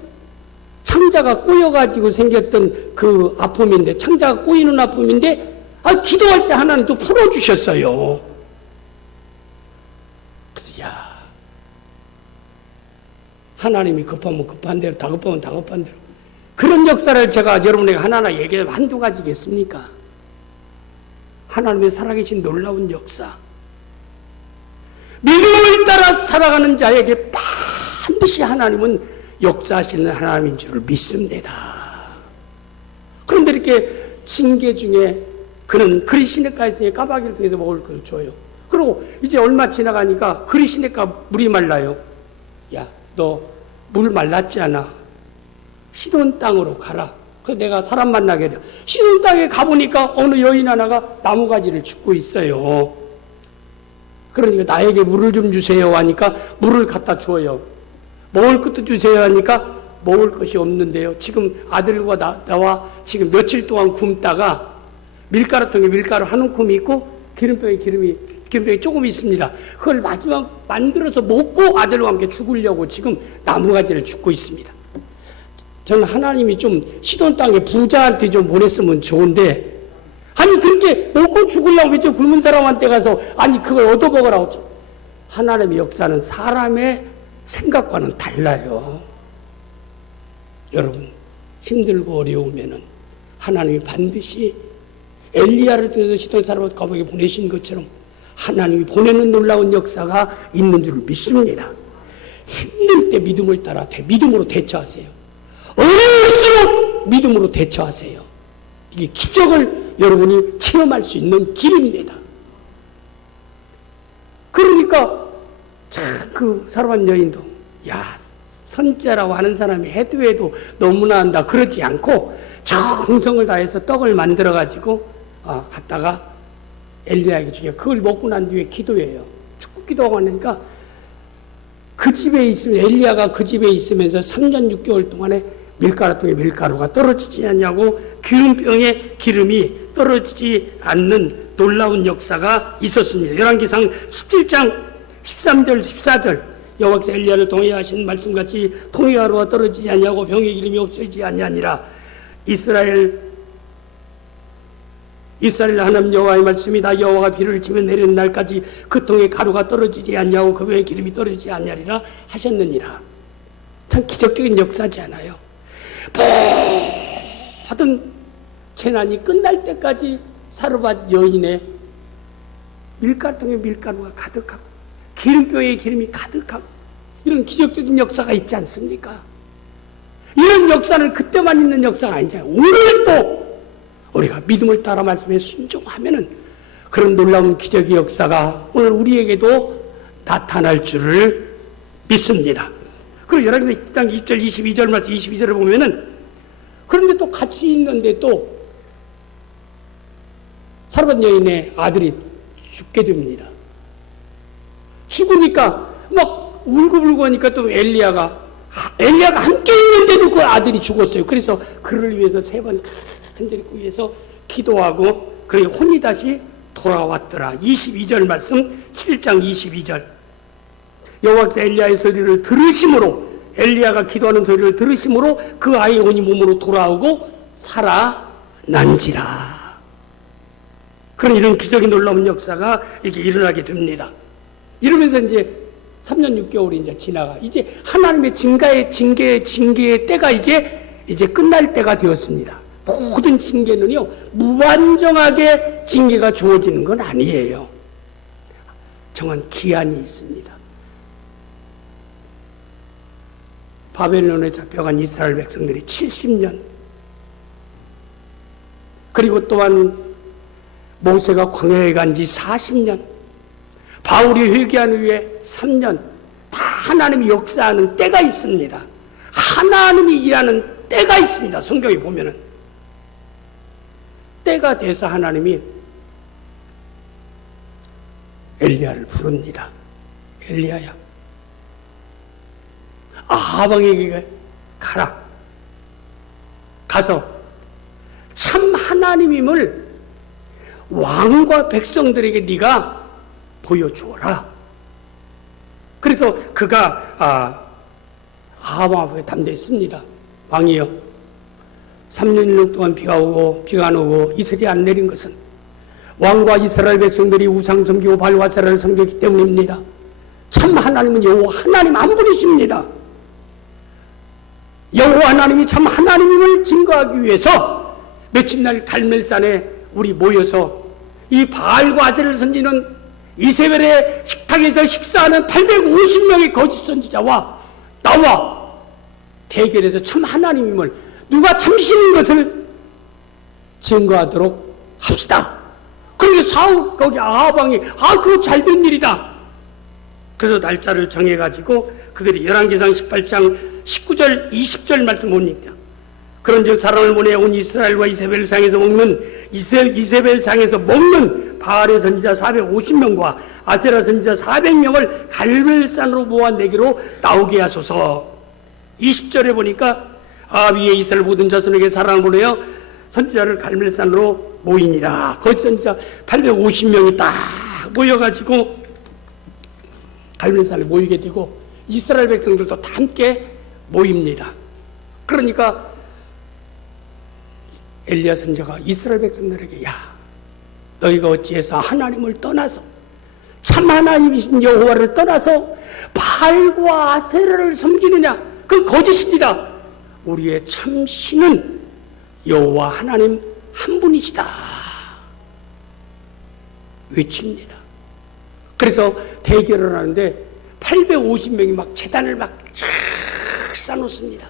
창자가 꼬여가지고 생겼던 그 아픔인데, 창자가 꼬이는 아픔인데, 기도할 때 하나님 또 풀어주셨어요. 그래서, 하나님이 급하면 급한 대로, 다급하면 다급한 대로. 그런 역사를 제가 여러분에게 하나하나 얘기하면 한두 가지겠습니까? 하나님의 살아계신 놀라운 역사. 믿음을 따라 살아가는 자에게 반드시 하나님은 역사하시는 하나님인 줄 믿습니다. 그런데 이렇게 징계 중에 그는 그리 시냇가에서 까마귀를 통해서 먹을 것을 줘요. 그리고 이제 얼마 지나가니까 그리 시냇가 물이 말라요. 야, 너 물 말랐지 않아? 시돈 땅으로 가라. 그래서 내가 사람 만나게 돼. 시돈 땅에 가보니까 어느 여인 하나가 나무가지를 줍고 있어요. 그러니까 나에게 물을 좀 주세요 하니까 물을 갖다 줘요. 먹을 것도 주세요 하니까 먹을 것이 없는데요. 지금 아들과 나와 지금 며칠 동안 굶다가 밀가루통에 밀가루 한 움큼이 있고 기름병에 기름이 조금 있습니다. 그걸 마지막 만들어서 먹고 아들과 함께 죽으려고 지금 나무가지를 줍고 있습니다. 저는 하나님이 좀 시돈 땅에 부자한테 좀 보냈으면 좋은데, 아니 그렇게 먹고 죽으려고 왜 굶은 사람한테 가서 아니 그걸 얻어먹으라고. 하나님의 역사는 사람의 생각과는 달라요. 여러분 힘들고 어려우면은 하나님이 반드시 엘리야를 통해서 시돈 사람을 감옥에 보내신 것처럼 하나님이 보내는 놀라운 역사가 있는 줄 믿습니다. 힘들 때 믿음을 따라 믿음으로 대처하세요. 어려울수록 믿음으로 대처하세요. 이게 기적을 여러분이 체험할 수 있는 길입니다. 그러니까 참 그 사랑하는 여인도 선자라고 하는 사람이 해도 너무나 한다 그러지 않고 정성을 다해서 떡을 만들어 가지고 갖다가 엘리야에게 주게. 그걸 먹고 난 뒤에 기도해요. 축구 기도하고 하니까 그 집에 있으면 엘리야가 그 집에 있으면서 3년 6개월 동안에 밀가루통에 밀가루가 떨어지지 않냐고 기름병에 기름이 떨어지지 않는 놀라운 역사가 있었습니다. 열왕기상 17장 13절 14절 여호와께서 엘리야를 통해 하신 말씀같이 통에 가루가 떨어지지 않냐고 병에 기름이 없어지지 않냐니라. 이스라엘 하나님 여호와의 말씀이다. 여호와가 비를 치면 내리는 날까지 그 통에 가루가 떨어지지 않냐고 그 병에 기름이 떨어지지 않냐리라 하셨느니라. 참 기적적인 역사지 않아요? 모든 재난이 끝날 때까지 사르밧 여인의 밀가루통에 밀가루가 가득하고 기름병에 기름이 가득하고 이런 기적적인 역사가 있지 않습니까? 이런 역사는 그때만 있는 역사가 아니잖아요. 오늘도 우리가 믿음을 따라 말씀에 순종하면은 그런 놀라운 기적의 역사가 오늘 우리에게도 나타날 줄을 믿습니다. 그리고 열왕기상 10장 1절 22절 말씀 22절을 보면은 그런데 또 같이 있는데 또 사르밧 여인의 아들이 죽게 됩니다. 죽으니까 막 울고불고 하니까 또 엘리야가 함께 있는데도 그 아들이 죽었어요. 그래서 그를 위해서 3번 간절히 구해서 기도하고 그의 혼이 다시 돌아왔더라. 22절 말씀 7장 22절 여호와께서 엘리야의 소리를 들으심으로 엘리야가 기도하는 소리를 들으심으로 그 아이의 혼이 몸으로 돌아오고 살아난지라. 그런 이런 기적인 놀라운 역사가 이렇게 일어나게 됩니다. 이러면서 이제 3년 6개월이 이제 지나가 이제 하나님의 징계의 때가 이제 끝날 때가 되었습니다. 모든 징계는요 무한정하게 징계가 주어지는 건 아니에요. 정한 기한이 있습니다. 바벨론에 잡혀간 이스라엘 백성들이 70년 그리고 또한 모세가 광야에 간 지 40년 바울이 회개한 후에 3년 다 하나님이 역사하는 때가 있습니다. 하나님이 일하는 때가 있습니다. 성경에 보면은 때가 돼서 하나님이 엘리야를 부릅니다. 엘리야야 아하방에게 가라. 가서 참 하나님임을 왕과 백성들에게 네가 보여주어라. 그래서 그가 아하방 앞에 담대했습니다. 왕이여 3년 1년 동안 비가 오고 비가 안 오고 이슬이 안 내린 것은 왕과 이스라엘 백성들이 우상 섬기고 바알과 아세라를 섬겼기 때문입니다. 참 하나님은 여호와 하나님 한 분이십니다. 여호와 하나님이 참 하나님임을 증거하기 위해서 며칠날 갈멜산에 우리 모여서 이 바알과 아세라를 섬기는 이세벨의 식탁에서 식사하는 850명의 거짓 선지자와 나와 대결해서 참 하나님임을 누가 참신인 것을 증거하도록 합시다. 그러니까 사울 거기 아하방이 그거 잘된 일이다. 그래서 날짜를 정해가지고 그들이 열왕기상 18장 19절 20절 말씀 봅니다. 그런즉 사람을 보내 온 이스라엘과 이세벨 상에서 먹는 바알의 선지자 450명과 아세라 선지자 400명을 갈멜산으로 모아내기로 나오게 하소서. 20절에 보니까 위에 이스라엘 모든 자손에게 사람을 보내어 선지자를 갈멜산으로 모이니라. 거기 선지자 850명이 딱 모여가지고 갈멜산에 모이게 되고 이스라엘 백성들도 다 함께 모입니다. 그러니까 엘리야 선지자가 이스라엘 백성들에게 너희가 어찌해서 하나님을 떠나서 참 하나님이신 여호와를 떠나서 바알과 아세라를 섬기느냐? 그 거짓이다. 우리의 참 신은 여호와 하나님 한 분이시다 외칩니다. 그래서 대결을 하는데 850명이 막 제단을 막 쫙 쌓아놓습니다.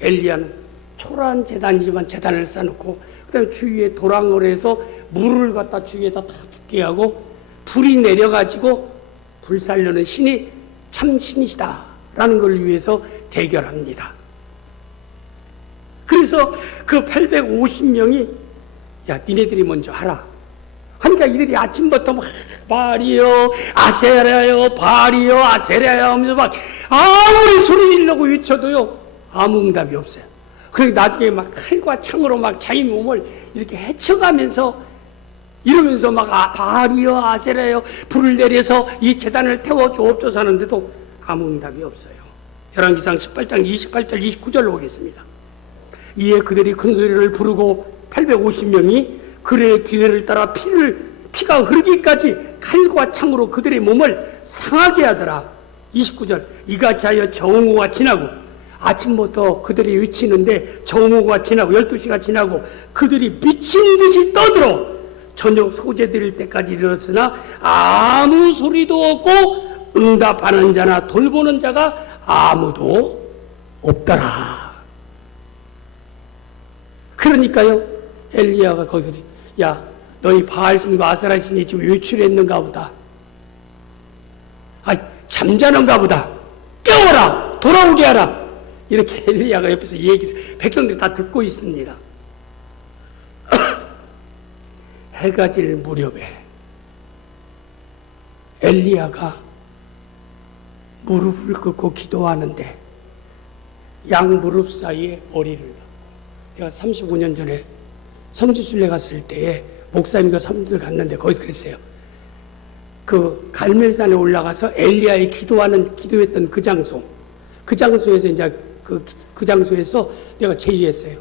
엘리야는 초라한 제단이지만 제단을 쌓아놓고 그다음에 주위에 도랑을 해서 물을 갖다 주위에다 다 붓게 하고 불이 내려가지고 불살려는 신이 참 신이시다 라는 걸 위해서 대결합니다. 그래서 그 850명이 니네들이 먼저 하라. 그러니까 이들이 아침부터 막 바알이요 아세라요 바알이요 아세라요 하면서 막 아무리 소리 지르려고 외쳐도요 아무 응답이 없어요. 그러니 나중에 막 칼과 창으로 막 자기 몸을 이렇게 헤쳐가면서 이러면서 막 바알이여 아세라여 불을 내려서 이 제단을 태워 주옵소서 하는데도 아무 응답이 없어요. 열왕기상 18장 28절 29절로 보겠습니다. 이에 그들이 큰 소리를 부르고 850명이 그의 기회를 따라 피가 흐르기까지 칼과 창으로 그들의 몸을 상하게 하더라. 29절 이같이 하여 정오가 지나고 아침부터 그들이 외치는데 정오가 지나고 12시가 지나고 그들이 미친 듯이 떠들어 저녁 소재드릴 때까지 이르렀으나 아무 소리도 없고 응답하는 자나 돌보는 자가 아무도 없더라. 그러니까요 엘리야가 거기서 야 너희 바알신과 아세라신이 지금 외출했는가 보다. 잠자는가 보다. 깨워라. 돌아오게 하라. 이렇게 엘리야가 옆에서 얘기를 백성들이 다 듣고 있습니다. 해가 질 무렵에 엘리야가 무릎을 꿇고 기도하는데 양 무릎 사이에 머리를 놨고, 제가 35년 전에 성지순례 갔을 때에 목사님과 사람들 갔는데 거기서 그랬어요. 그 갈멜산에 올라가서 엘리야의 기도했던 그 장소에서 이제 그 장소에서 내가 제의했어요.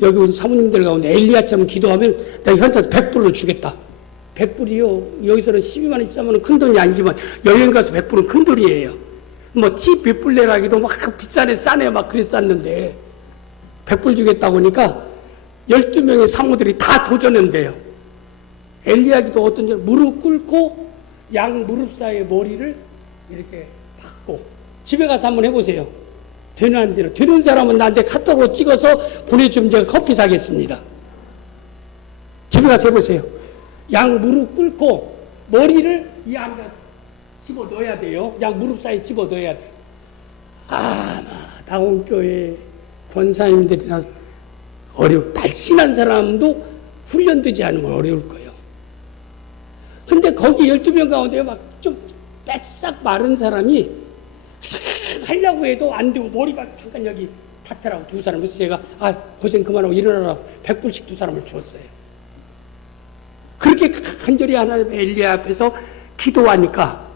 여기 온 사모님들 가운데 엘리야처럼 기도하면 내가 현찰 100불을 주겠다. 100불이요. 여기서는 12만 원, 13만 원 큰 돈이 아니지만 여행 가서 100불은 큰 돈이에요. 뭐 티 몇 불 내라기도 막 비싸네 싸네 막 그랬었는데 100불 주겠다고 하니까 12명의 사모들이 다 도전한대요. 엘리야 기도 어떤지 무릎 꿇고 양 무릎 사이에 머리를 이렇게 박고 집에 가서 한번 해보세요. 되는 안 되는. 되는 사람은 나한테 카톡으로 찍어서 보내주면 제가 커피 사겠습니다. 집에 가서 해보세요. 양 무릎 꿇고 머리를 이 안에 집어 넣어야 돼요. 양 무릎 사이에 집어 넣어야 돼. 다운교회 권사님들이나 날씬한 사람도 훈련되지 않으면 어려울 거예요. 근데 거기 12명 가운데 막 좀 빼싹 마른 사람이 하려고 해도 안 되고 머리가 잠깐 여기 닿더라고 두 사람. 그래서 제가 고생 그만하고 일어나라 100불씩 두 사람을 줬어요. 그렇게 간절히 하나님 엘리야 앞에서 기도하니까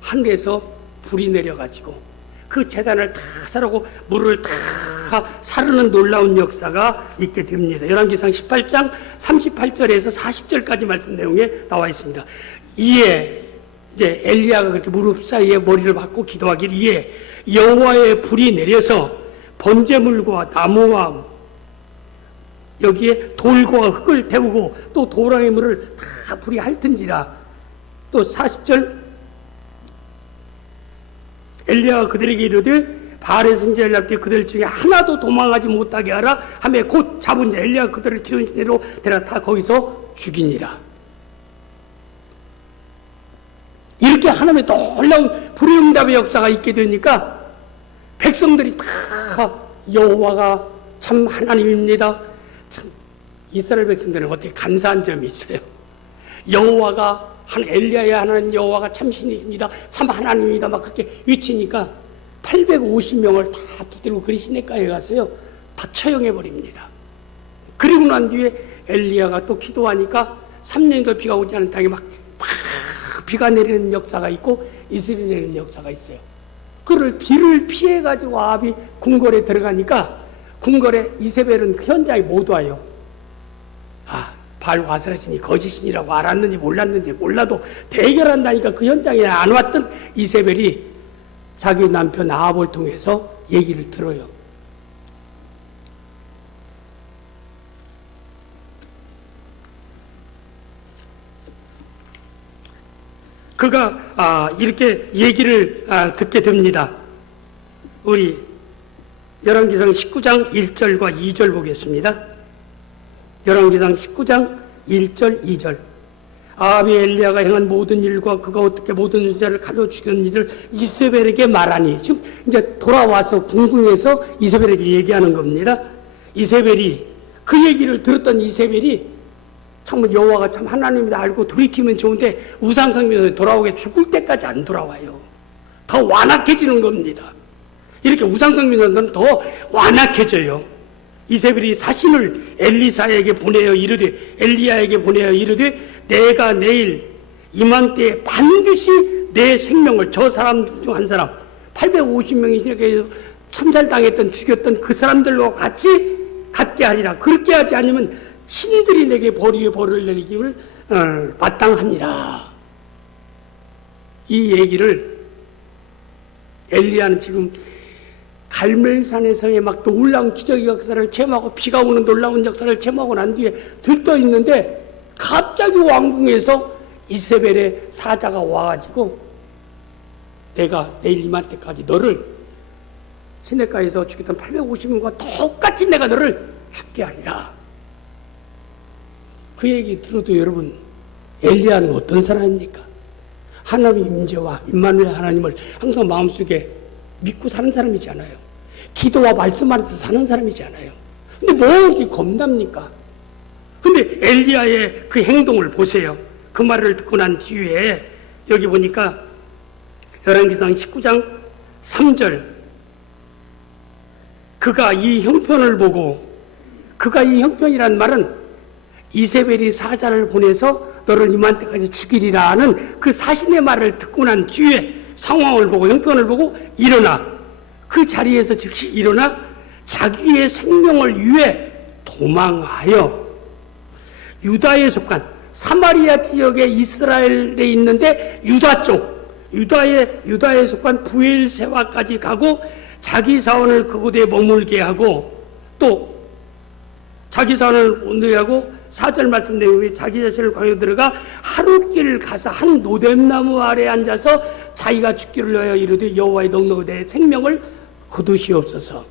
하늘에서 불이 내려가지고 그 제단을 다 사르고 물을 다 사르는 놀라운 역사가 있게 됩니다. 열왕기상 18장 38절에서 40절까지 말씀 내용에 나와 있습니다. 이에 이제 엘리야가 그렇게 무릎 사이에 머리를 박고 기도하길 이에 여호와의 불이 내려서 번제물과 나무와 여기에 돌과 흙을 태우고 또 도랑의 물을 다 불이 핥은지라. 또 40절 엘리야가 그들에게 이르되 바알의 선지자를 잡되 그들 중에 하나도 도망하지 못하게 하라 하며 곧 잡은 자 엘리야가 그들을 기도한 대로 데려다 거기서 죽이니라. 이렇게 하나님의 놀라운 불의 응답의 역사가 있게 되니까 백성들이 다 여호와가 참 하나님입니다. 참 이스라엘 백성들은 어떻게 간사한 점이 있어요. 여호와가 엘리야의 하나님 여호와가 참 신입니다. 참 하나님입니다. 막 그렇게 외치니까 850명을 다 붙들고 그리 시냇가에 가서요 다 처형해 버립니다. 그리고 난 뒤에 엘리야가 또 기도하니까 3년도 비가 오지 않은 땅에 막 비가 내리는 역사가 있고 이슬이 내리는 역사가 있어요. 그를 비를 피해 가지고 아합이 궁궐에 들어가니까 궁궐에 이세벨은 그 현장에 못 와요. 바알과 아세라신이 거짓신이라고 알았는지 몰랐는지 몰라도 대결한다니까 그 현장에 안 왔던 이세벨이 자기 남편 아합을 통해서 얘기를 들어요. 그가 이렇게 얘기를 듣게 됩니다. 우리 열왕기상 19장 1절과 2절 보겠습니다. 열왕기상 19장 1절 2절 아합이 엘리야가 행한 모든 일과 그가 어떻게 모든 존재를 칼로 죽인 일을 이세벨에게 말하니, 지금 이제 돌아와서 궁궁에서 이세벨에게 얘기하는 겁니다. 이세벨이 그 얘기를 들었던 이세벨이 정말 여호와가 참 하나님이다 알고 돌이키면 좋은데 우상성면에서 돌아오게 죽을 때까지 안 돌아와요. 더 완악해지는 겁니다. 이렇게 우상성 민사들은 더 완악해져요. 이세벨이 사신을 엘리사에게 보내어 이르되, 엘리야에게 보내어 이르되, 내가 내일 이맘때에 반드시 내 생명을, 저 사람 중 한 사람 850명이 이렇게 참살당했던, 죽였던 그 사람들과 같이 갖게 하리라. 그렇게 하지 않으면 신들이 내게 벌이에 벌을 내리기를 마땅하니라. 이 얘기를 엘리야는 지금 갈멜산에서의 막 놀라운 기적의 역사를 체험하고, 비가 오는 놀라운 역사를 체험하고 난 뒤에 들떠 있는데, 갑자기 왕궁에서 이세벨의 사자가 와가지고, 내가 내일 이맘때까지 너를 시냇가에서 죽였던 850명과 똑같이 내가 너를 죽게 하리라. 그 얘기 들어도 여러분, 엘리야는 어떤 사람입니까? 하나님의 임재와 임마누엘 하나님을 항상 마음속에 믿고 사는 사람이잖아요. 기도와 말씀 안에서 사는 사람이잖아요. 근데 뭐 이렇게 겁납니까? 근데 엘리야의 그 행동을 보세요. 그 말을 듣고 난 뒤에 여기 보니까 열왕기상 19장 3절, 그가 이 형편을 보고, 그가 이 형편이란 말은 이세벨이 사자를 보내서 너를 이맘때까지 죽이리라 하는 그 사신의 말을 듣고 난 뒤에 상황을 보고, 형편을 보고 일어나, 그 자리에서 즉시 일어나 자기의 생명을 위해 도망하여 유다에 속한 사마리아 지역에 이스라엘에 있는데 유다 쪽, 유다에 속한 부엘세바까지 가고 자기 사원을 그곳에 머물게 하고, 또 자기 사원을 머물게 하고 4절 말씀 내용에 자기 자신을 광야에 들어가 하룻길을 가서 한 노뎀나무 아래 앉아서 자기가 죽기를 위하여 이르되 여호와의 넉넉히 내 생명을 거두시옵소서.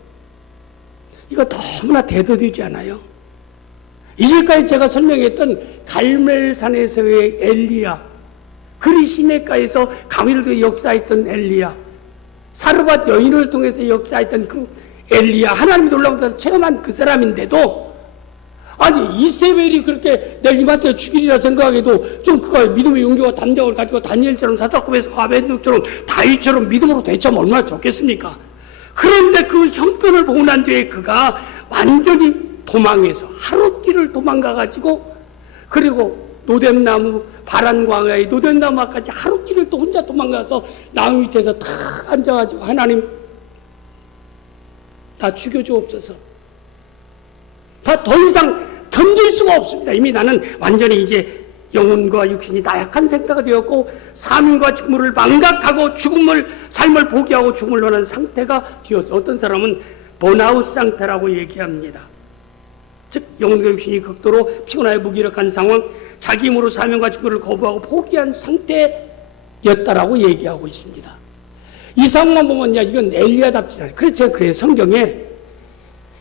이거 너무나 대도되지 않아요? 이제까지 제가 설명했던 갈멜산에서의 엘리야, 그리 시냇가에서 가위를 들어 역사했던 엘리야, 사르밧 여인을 통해서 역사했던 그 엘리야, 하나님이 놀라운 것을 체험한 그 사람인데도, 아니 이세벨이 그렇게 내일 이맘때 죽이리라 생각해도 좀 그가 믿음의 용기와 담력을 가지고 다니엘처럼, 사드락메삭 아벤노처럼, 다윗처럼 믿음으로 대처하면 얼마나 좋겠습니까? 그런데 그 형편을 보고 난 뒤에 그가 완전히 도망해서 하룻길을 도망가가지고, 그리고 노뎀나무, 바란 광야의 노뎀나무 앞까지 하룻길을 또 혼자 도망가서 나무 밑에서 탁 앉아가지고, 하나님 다 죽여주옵소서. 다 더 이상 견딜 수가 없습니다. 이미 나는 완전히 이제 영혼과 육신이 나약한 상태가 되었고, 사명과 직무를 망각하고 삶을 포기하고 죽음을 원하는 상태가 되었어. 어떤 사람은 번아웃 상태라고 얘기합니다. 즉 영혼과 육신이 극도로 피곤하여 무기력한 상황, 자기 힘으로 사명과 직무를 거부하고 포기한 상태였다라고 얘기하고 있습니다. 이 상황만 보면 야, 이건 엘리야답지 않아요. 그래서 제가 그래요, 성경에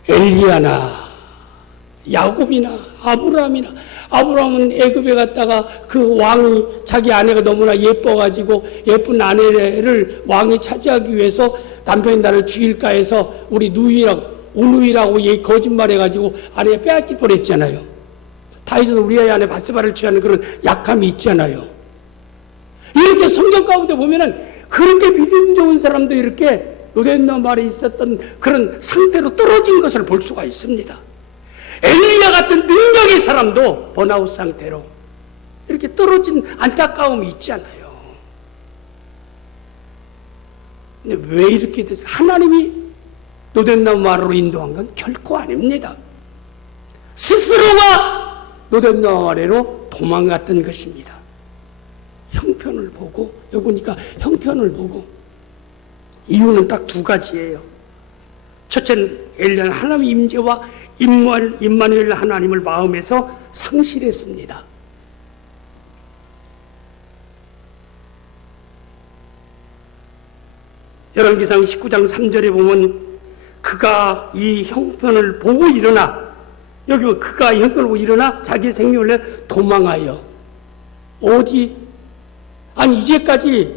엘리야나 야곱이나 아브라함은 애굽에 갔다가 그 왕이, 자기 아내가 너무나 예뻐가지고 예쁜 아내를 왕이 차지하기 위해서 남편이 나를 죽일까 해서 우리 우누이라고 거짓말해가지고 아내가 빼앗길 뻔했잖아요. 다윗은 우리아의 아내 바세바를 취하는 그런 약함이 있잖아요. 이렇게 성경 가운데 보면은 그렇게 믿음 좋은 사람도 이렇게 노뎀나무 아래 있었던 그런 상태로 떨어진 것을 볼 수가 있습니다. 엘리야 같은 능력의 사람도 번아웃 상태로 이렇게 떨어진 안타까움이 있잖아요. 근데 왜 이렇게 됐어요? 하나님이 노뎀나무 아래로 인도한 건 결코 아닙니다. 스스로가 노뎀나무 아래로 도망갔던 것입니다. 형편을 보고, 여기 보니까 형편을 보고, 이유는 딱 두 가지예요. 첫째는 엘리야는 하나님의 임재와 임마누엘 하나님을 마음에서 상실했습니다. 열왕기상 19장 3절에 보면 그가 이 형편을 보고 일어나, 여기 보면 그가 이 형편을 보고 일어나 자기 생명을 내 도망하여 어디? 아니 이제까지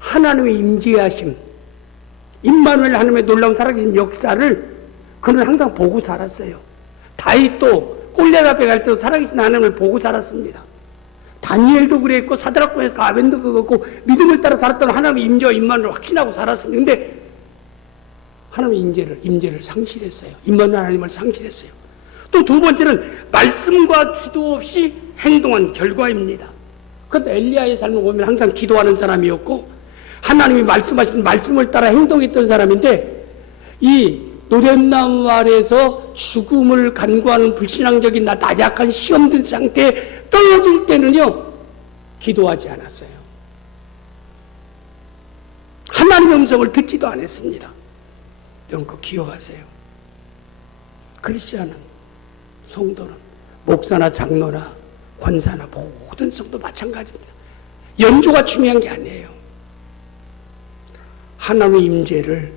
하나님의 임재하심, 임마누엘 하나님의 놀라운 살아계신 역사를 그는 항상 보고 살았어요. 다윗도 골리앗 앞에 갈 때도 살아계신 하나님을 보고 살았습니다. 다니엘도 그랬고 사드락고에서 아벤노도 그렇고 믿음을 따라 살았던 하나님의 임재와 임만을 확신하고 살았습니다. 근데 하나님의 임재를 상실했어요. 임만 하나님을 상실했어요. 또 두 번째는 말씀과 기도 없이 행동한 결과입니다. 그런데 엘리야의 삶을 보면 항상 기도하는 사람이었고 하나님이 말씀하신 말씀을 따라 행동했던 사람인데 이 노련나무 아래에서 죽음을 간구하는 불신앙적인 나약한 시험된 상태에 떨어질 때는요 기도하지 않았어요. 하나님의 음성을 듣지도 않았습니다. 여러분 그거 기억하세요. 크리스천은 성도는 목사나 장로나 권사나 모든 성도 마찬가지입니다. 연조가 중요한 게 아니에요. 하나님의 임재를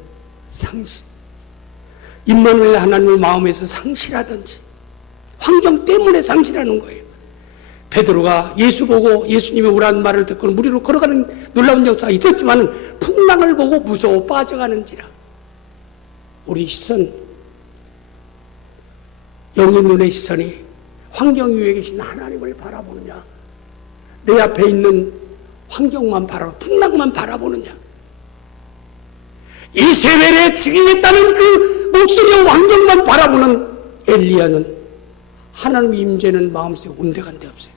임마누엘 하나님을 마음에서 상실하든지 환경 때문에 상실하는 거예요. 베드로가 예수 보고 예수님의 오라는 말을 듣고 무리로 걸어가는 놀라운 역사가 있었지만 풍랑을 보고 무서워 빠져가는지라. 우리 시선, 영의 눈의 시선이 환경 위에 계신 하나님을 바라보느냐, 내 앞에 있는 환경만 바라보고 풍랑만 바라보느냐. 이세벨에 죽이겠다는 그 목소리와 환경만 바라보는 엘리야는 하나님의 임재는 마음속에 온데간데 없어요.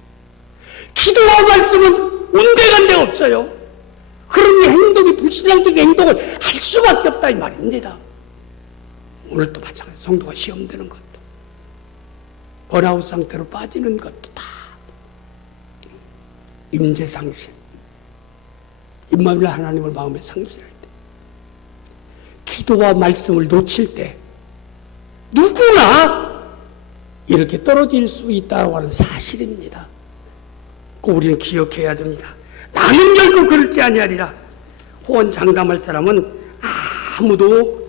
기도와 말씀은 온데간데 없어요. 그러니 행동이 불신앙적인 행동을 할 수밖에 없다 이 말입니다. 오늘도 마찬가지. 성도가 시험되는 것도 번아웃 상태로 빠지는 것도 다 임재 상실, 임마누엘 하나님을 마음에 상실할 때, 기도와 말씀을 놓칠 때 누구나 이렇게 떨어질 수 있다고 하는 사실입니다. 꼭 우리는 기억해야 됩니다. 나는 결코 그렇지 아니하리라. 호언 장담할 사람은 아무도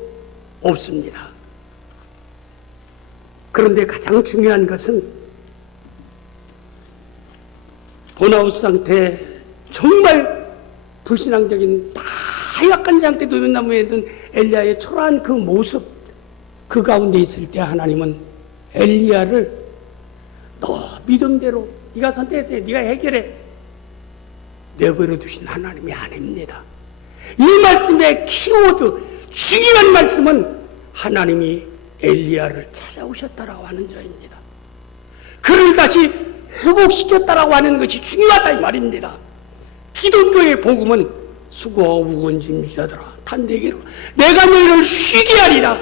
없습니다. 그런데 가장 중요한 것은 번아웃 상태, 정말 불신앙적인 다약한 상태 노련나무에 있는 엘리야의 초라한 그 모습, 그 가운데 있을 때 하나님은 엘리야를 너 믿음대로 네가 선택했으니 네가 해결해 내버려 두신 하나님이 아닙니다. 이 말씀의 키워드, 중요한 말씀은 하나님이 엘리야를 찾아오셨다라고 하는 점입니다. 그를 다시 회복시켰다라고 하는 것이 중요하다 이 말입니다. 기독교의 복음은 수고하고 우건진 자들아 다 내게로 내가 너희를 쉬게 하리라.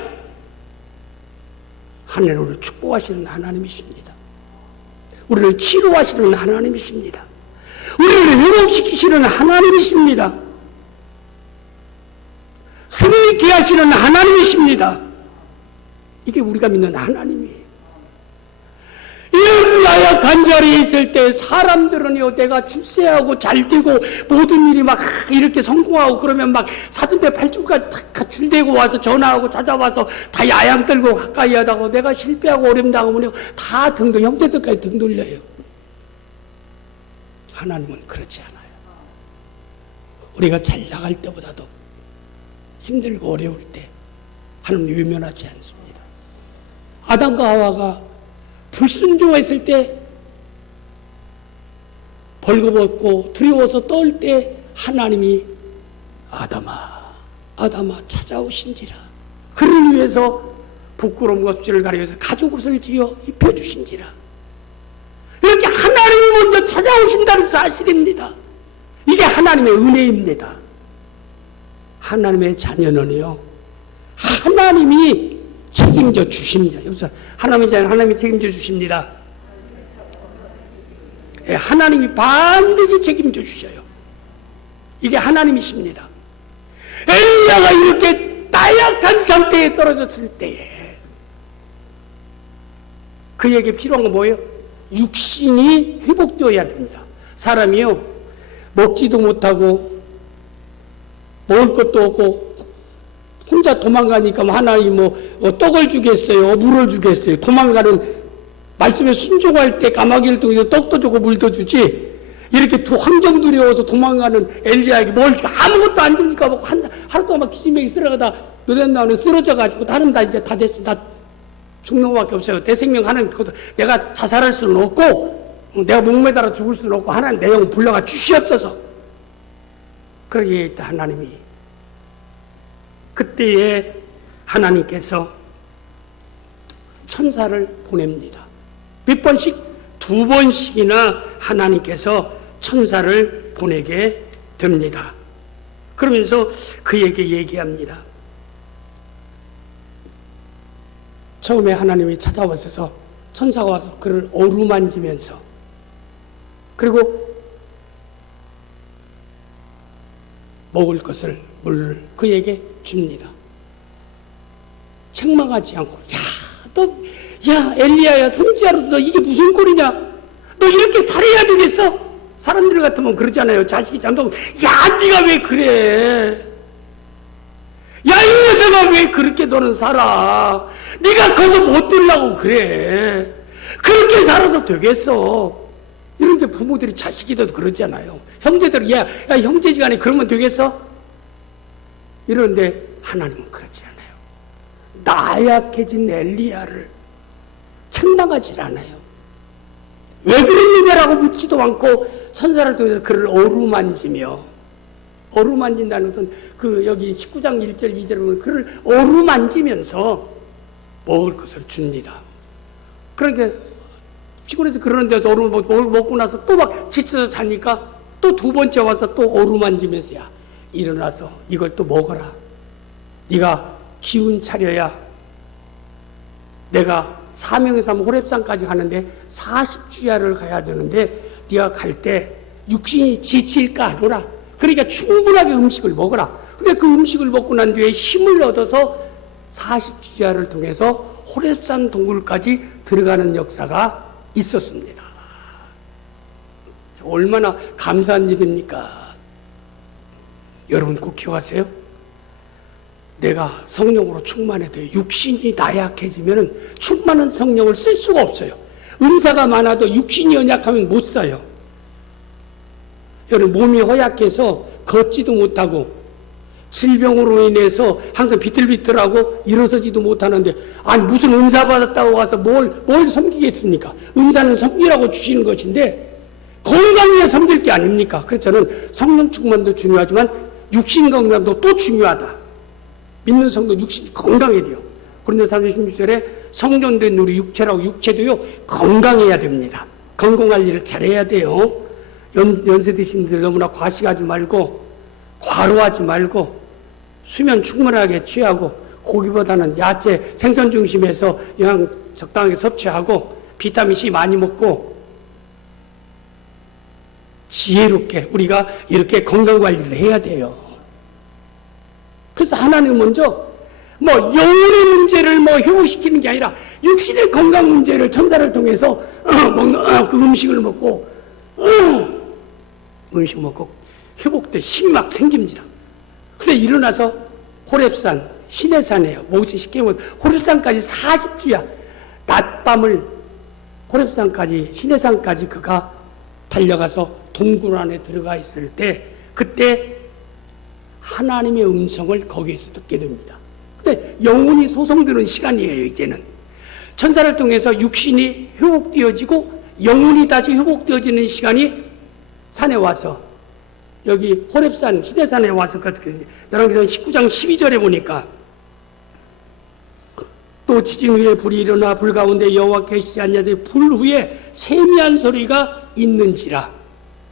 하늘으로 축복하시는 하나님이십니다. 우리를 치료하시는 하나님이십니다. 우리를 회복시키시는 하나님이십니다. 승리케 하시는 하나님이십니다. 이게 우리가 믿는 하나님이에요. 이런 나약한 자리에 있을 때 사람들은요, 내가 출세하고 잘되고 모든 일이 막 이렇게 성공하고 그러면 막 사돈대 팔뚝까지 다 줄대고 와서 전화하고 찾아와서 다 야양 떨고 가까이 하다가 내가 실패하고 어려움당하면 다 등등 형제들까지 등 돌려요. 하나님은 그렇지 않아요. 우리가 잘 나갈 때보다도 힘들고 어려울 때 하나님 유면하지 않습니다. 아담과 하와가 불순종했을 때 벌거벗고 두려워서 떨 때 하나님이 아담아 찾아오신지라. 그를 위해서 부끄러움 껍질을 가려서 가죽옷을 지어 입혀주신지라. 이렇게 하나님이 먼저 찾아오신다는 사실입니다. 이게 하나님의 은혜입니다. 하나님의 자녀는요, 하나님이 책임져 주십니다. 여기서 하나님의 자녀는 하나님이 책임져 주십니다. 예, 하나님이 반드시 책임져 주셔요. 이게 하나님이십니다. 엘리야가 이렇게 나약한 상태에 떨어졌을 때에 그에게 필요한 건 뭐예요? 육신이 회복되어야 됩니다. 사람이요, 먹지도 못하고 먹을 것도 없고 혼자 도망가니까 하나님이 떡을 주겠어요, 물을 주겠어요. 도망가는 말씀에 순종할 때 까마귀를 통해서 떡도 주고 물도 주지, 이렇게 환경 두려워서 도망가는 엘리야에게 뭘 아무것도 안 주니까 하루 동안 막 기지맥이 쓰러가다 노된 다음에 쓰러져가지고 나는 이제 다 됐습니다. 죽는 것밖에 없어요. 대생명 하나님, 내가 자살할 수는 없고 내가 목매달아 죽을 수는 없고 하나님 내 영 불러가 주시옵소서. 그러기에 하나님이 그때에 하나님께서 천사를 보냅니다. 몇 번씩? 2번씩이나 하나님께서 천사를 보내게 됩니다. 그러면서 그에게 얘기합니다. 처음에 하나님이 찾아와서 천사가 와서 그를 어루만지면서 그리고 먹을 것을 물을 그에게 줍니다. 책망하지 않고 야 엘리야야 선지자로서 너 이게 무슨 꼴이냐? 너 이렇게 살해야 되겠어? 사람들 같으면 그러잖아요. 자식이 잠자고 야 네가 왜 그래? 야 이 녀석아 왜 그렇게 너는 살아? 네가 커서 못 되려고 그래? 그렇게 살아도 되겠어? 이런데 부모들이 자식이라도 그러잖아요. 형제들 야 형제지간에 그러면 되겠어? 이런데 하나님은 그렇지 않아요. 나약해진 엘리야를 책망하지 않아요. 왜 그랬느냐라고 묻지도 않고 천사를 통해서 그를 어루만지며, 어루만진다는 것은 그 여기 19장 1절 2절에 보면 그를 어루만지면서 먹을 것을 줍니다. 그러니까 피곤해서 그러는데 어루 먹고 나서 또 막 지쳐서 자니까 또 2번째 와서 또 어루만지면서 야 일어나서 이걸 또 먹어라. 네가 기운 차려야 내가 사명에서 호렙산까지 가는데 40주야를 가야 되는데 네가 갈 때 육신이 지칠까 하노라. 그러니까 충분하게 음식을 먹어라. 그러니까 그 음식을 먹고 난 뒤에 힘을 얻어서 40주야를 통해서 호렙산 동굴까지 들어가는 역사가 있었습니다. 얼마나 감사한 일입니까? 여러분 꼭 기억하세요. 내가 성령으로 충만해도 육신이 나약해지면 충만한 성령을 쓸 수가 없어요. 은사가 많아도 육신이 연약하면 못 써요. 여러분 몸이 허약해서 걷지도 못하고 질병으로 인해서 항상 비틀비틀하고 일어서지도 못하는데 아니 무슨 은사 받았다고 와서 뭘 섬기겠습니까? 은사는 섬기라고 주시는 것인데 건강해야 섬길 게 아닙니까? 그래서 저는 성령 충만도 중요하지만 육신 건강도 또 중요하다. 믿는 성도 육신이 건강해야 돼요. 그런데 36절에 성전된 우리 육체라고 육체도요 건강해야 됩니다. 건강할 일을 잘해야 돼요. 연세 드신 분들 너무나 과식하지 말고 과로하지 말고 수면 충분하게 취하고 고기보다는 야채 생선 중심에서 영양 적당하게 섭취하고 비타민 C 많이 먹고 지혜롭게 우리가 이렇게 건강관리를 해야 돼요. 그래서 하나님 먼저 영혼의 문제를 회복시키는 게 아니라 육신의 건강 문제를 천사를 통해서 먹는 그 음식을 먹고 음식 먹고 회복돼 힘이 막 생깁니다. 그래서 일어나서 호렙산 시내산에요. 모세 시키면 호렙산까지 40주야 낮밤을 호렙산까지 시내산까지 그가 달려가서 동굴 안에 들어가 있을 때 그때 하나님의 음성을 거기에서 듣게 됩니다. 근데 영혼이 소성되는 시간이에요. 이제는 천사를 통해서 육신이 회복되어지고 영혼이 다시 회복되어지는 시간이 산에 와서 여기 호렙산 시내산에 와서 열왕기상 19장 12절에 보니까 또 지진 후에 불이 일어나 불 가운데 여호와 계시지 않냐되 불 후에 세미한 소리가 있는지라.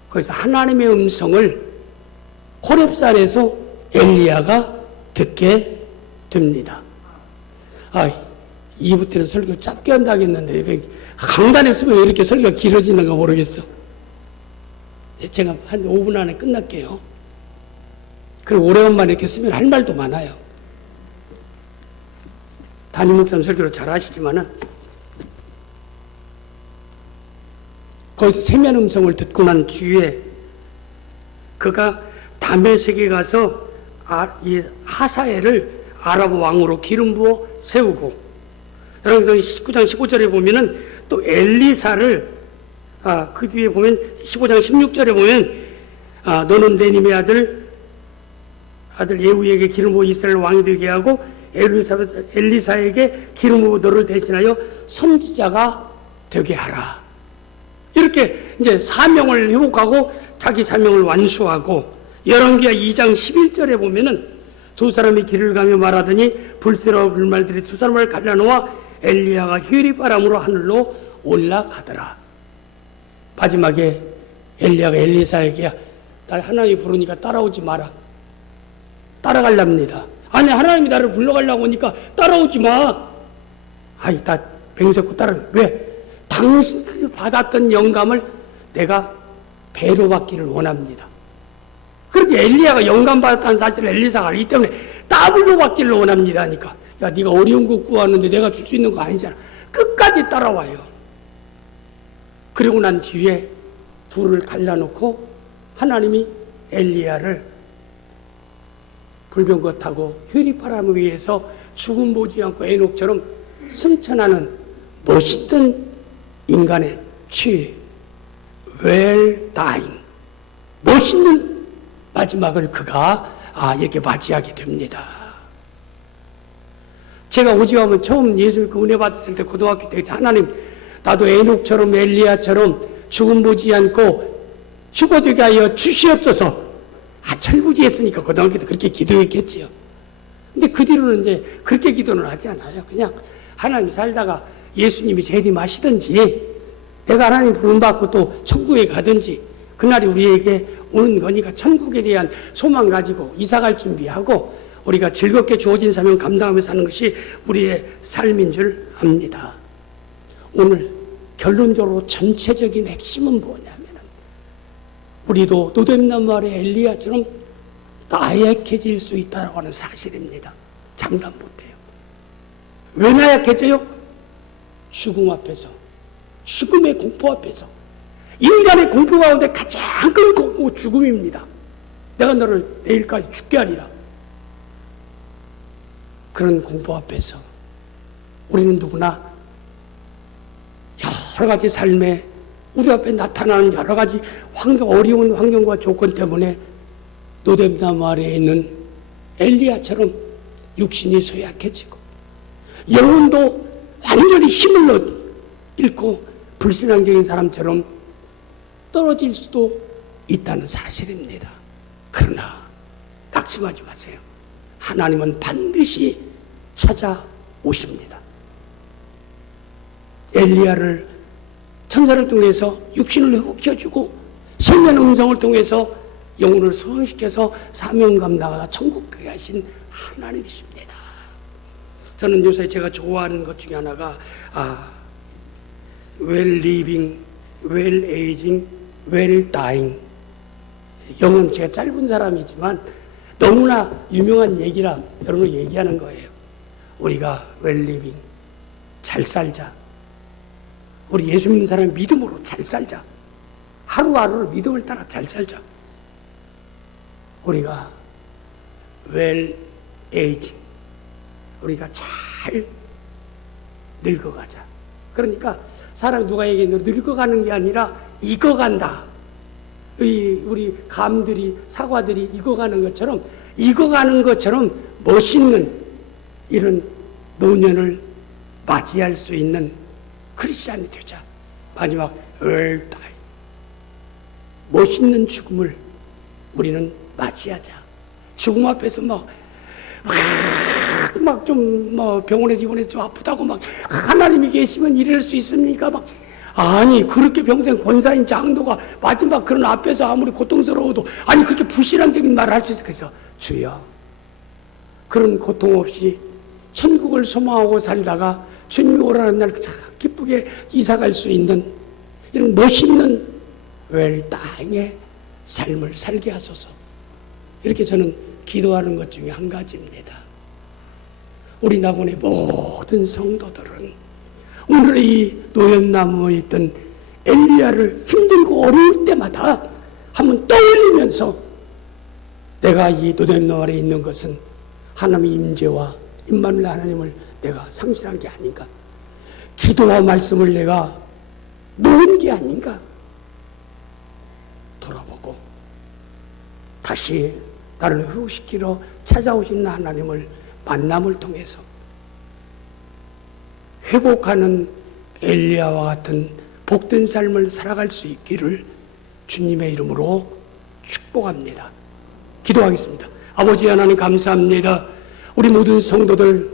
그래서 하나님의 음성을 호렙산에서 엘리야가 듣게 됩니다. 2부 때는 설교 짧게 한다고 했는데 강단에 쓰면 왜 이렇게 설교가 길어지는가 모르겠어. 제가 한 5분 안에 끝날게요. 그리고 오래간만에 이렇게 쓰면 할 말도 많아요. 담임 목사님 설교를 잘 하시지만은 거기서 세미한 음성을 듣고 난 뒤에 그가 다메섹에 가서 이 하사엘을 아랍 왕으로 기름 부어 세우고 여러분 19장 15절에 보면은 또 엘리사를 그 뒤에 보면 15장 16절에 보면 너는 내 님의 아들 예후에게 기름 부어 이스라엘 왕이 되게 하고 엘리사에게 기름 부어 너를 대신하여 선지자가 되게 하라. 이렇게 이제 사명을 회복하고 자기 사명을 완수하고 열왕기하 2장 11절에 보면은 두 사람이 길을 가며 말하더니 불새로 불말들이 두 사람을 갈라놓아 엘리야가 휘리바람으로 하늘로 올라가더라. 마지막에 엘리야가 엘리사에게 날 하나님이 부르니까 따라오지 마라. 따라가랍니다. 아니 하나님이 나를 불러가려고 하니까 따라오지 마. 아이 나 맹세코 따라. 왜? 당신이 받았던 영감을 내가 배로 받기를 원합니다. 그렇게 엘리야가 영감 받았다는 사실을 엘리사가 알기 때문에 더블로 받기를 원합니다 하니까 야 네가 어려운 거 구하는데 내가 줄 수 있는 거 아니잖아. 끝까지 따라와요. 그리고 난 뒤에 둘을 갈라놓고 하나님이 엘리야를 불병거 타고 휘리바람 위에서 죽음 보지 않고 에녹처럼 승천하는 멋있던 인간의 취 well dying 멋있는 마지막을 그가 이렇게 맞이하게 됩니다. 제가 오지하면 처음 예수 믿고 은혜 받았을 때 고등학교 때 하나님 나도 에녹처럼 엘리야처럼 죽음 보지 않고 휴거되게 하여 주시옵소서. 철부지했으니까 고등학교 때 그렇게 기도했겠지요. 근데 그 뒤로는 이제 그렇게 기도는 하지 않아요. 그냥 하나님 살다가 예수님이 재림하시든지 내가 하나님 부름받고 또 천국에 가든지 그날이 우리에게 오는 거니까 천국에 대한 소망 가지고 이사갈 준비하고 우리가 즐겁게 주어진 사명 감당하며 사는 것이 우리의 삶인 줄 압니다. 오늘 결론적으로 전체적인 핵심은 뭐냐면은 우리도 노뎀나무 아래 엘리야처럼 나약해질 수 있다고 하는 사실입니다. 장담 못해요. 왜 나약해져요? 죽음 앞에서, 죽음의 공포 앞에서. 인간의 공포 가운데 가장 큰 공포가 죽음입니다. 내가 너를 내일까지 죽게 하리라. 그런 공포 앞에서 우리는 누구나 여러 가지 삶에 우리 앞에 나타나는 여러 가지 어려운 환경과 조건 때문에 노뎀나무 아래에 있는 엘리야처럼 육신이 소약해지고 영혼도 완전히 힘을 잃고 불신앙적인 사람처럼 떨어질 수도 있다는 사실입니다. 그러나 낙심하지 마세요. 하나님은 반드시 찾아오십니다. 엘리야를 천사를 통해서 육신을 회복시켜주고 생명 음성을 통해서 영혼을 소원시켜서 사명 감당하다 천국 가게 하신 하나님이십니다. 저는 요새 제가 좋아하는 것 중에 하나가 well living, well aging, well dying. 영어는 제가 짧은 사람이지만 너무나 유명한 얘기라 여러분 얘기하는 거예요. 우리가 well living, 잘 살자. 우리 예수 믿는 사람 믿음으로 잘 살자. 하루하루를 믿음을 따라 잘 살자. 우리가 well aging, 우리가 잘 늙어가자. 그러니까 사람 누가 얘기해 늙어가는 게 아니라 익어간다. 우리 감들이 사과들이 익어가는 것처럼 멋있는 이런 노년을 맞이할 수 있는 크리스찬이 되자. 마지막 well die, 멋있는 죽음을 우리는 맞이하자. 죽음 앞에서 병원에 입원해서 좀 아프다고 하나님이 계시면 이럴 수 있습니까? 아니 그렇게 평생 권사인 장로가 마지막 그런 앞에서 아무리 고통스러워도 그렇게 불신앙적인 말을 할 수 있어. 그래서 주여 그런 고통 없이 천국을 소망하고 살다가 주님이 오라는 날 기쁘게 이사갈 수 있는 이런 멋있는 웰다잉의 삶을 살게 하소서. 이렇게 저는 기도하는 것 중에 한 가지입니다. 우리 낙원의 모든 성도들은 오늘의 이 노염나무에 있던 엘리야를 힘들고 어려울 때마다 한번 떠올리면서 내가 이 노염나무 아래에 있는 것은 하나님의 임재와 임마누엘 하나님을 내가 상실한 게 아닌가, 기도와 말씀을 내가 놓은 게 아닌가 돌아보고 다시 나를 회복시키러 찾아오신 하나님을 만남을 통해서 회복하는 엘리야와 같은 복된 삶을 살아갈 수 있기를 주님의 이름으로 축복합니다. 기도하겠습니다. 아버지 하나님 감사합니다. 우리 모든 성도들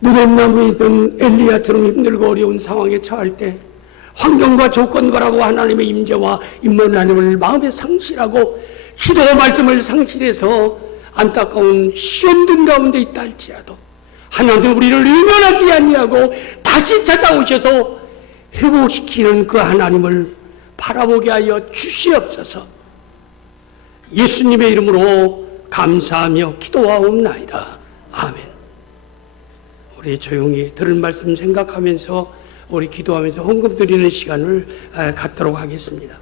누렛나무에 있던 엘리야처럼 힘들고 어려운 상황에 처할 때 환경과 조건 바라고 하나님의 임재와 임문 하나님을 마음에 상실하고 기도와 말씀을 상실해서 안타까운 시험등 가운데 있다 할지라도 하나님 우리를 의면하지 아니하고 다시 찾아오셔서 회복시키는 그 하나님을 바라보게 하여 주시옵소서. 예수님의 이름으로 감사하며 기도하옵나이다. 아멘. 우리 조용히 들은 말씀 생각하면서 우리 기도하면서 헌금 드리는 시간을 갖도록 하겠습니다.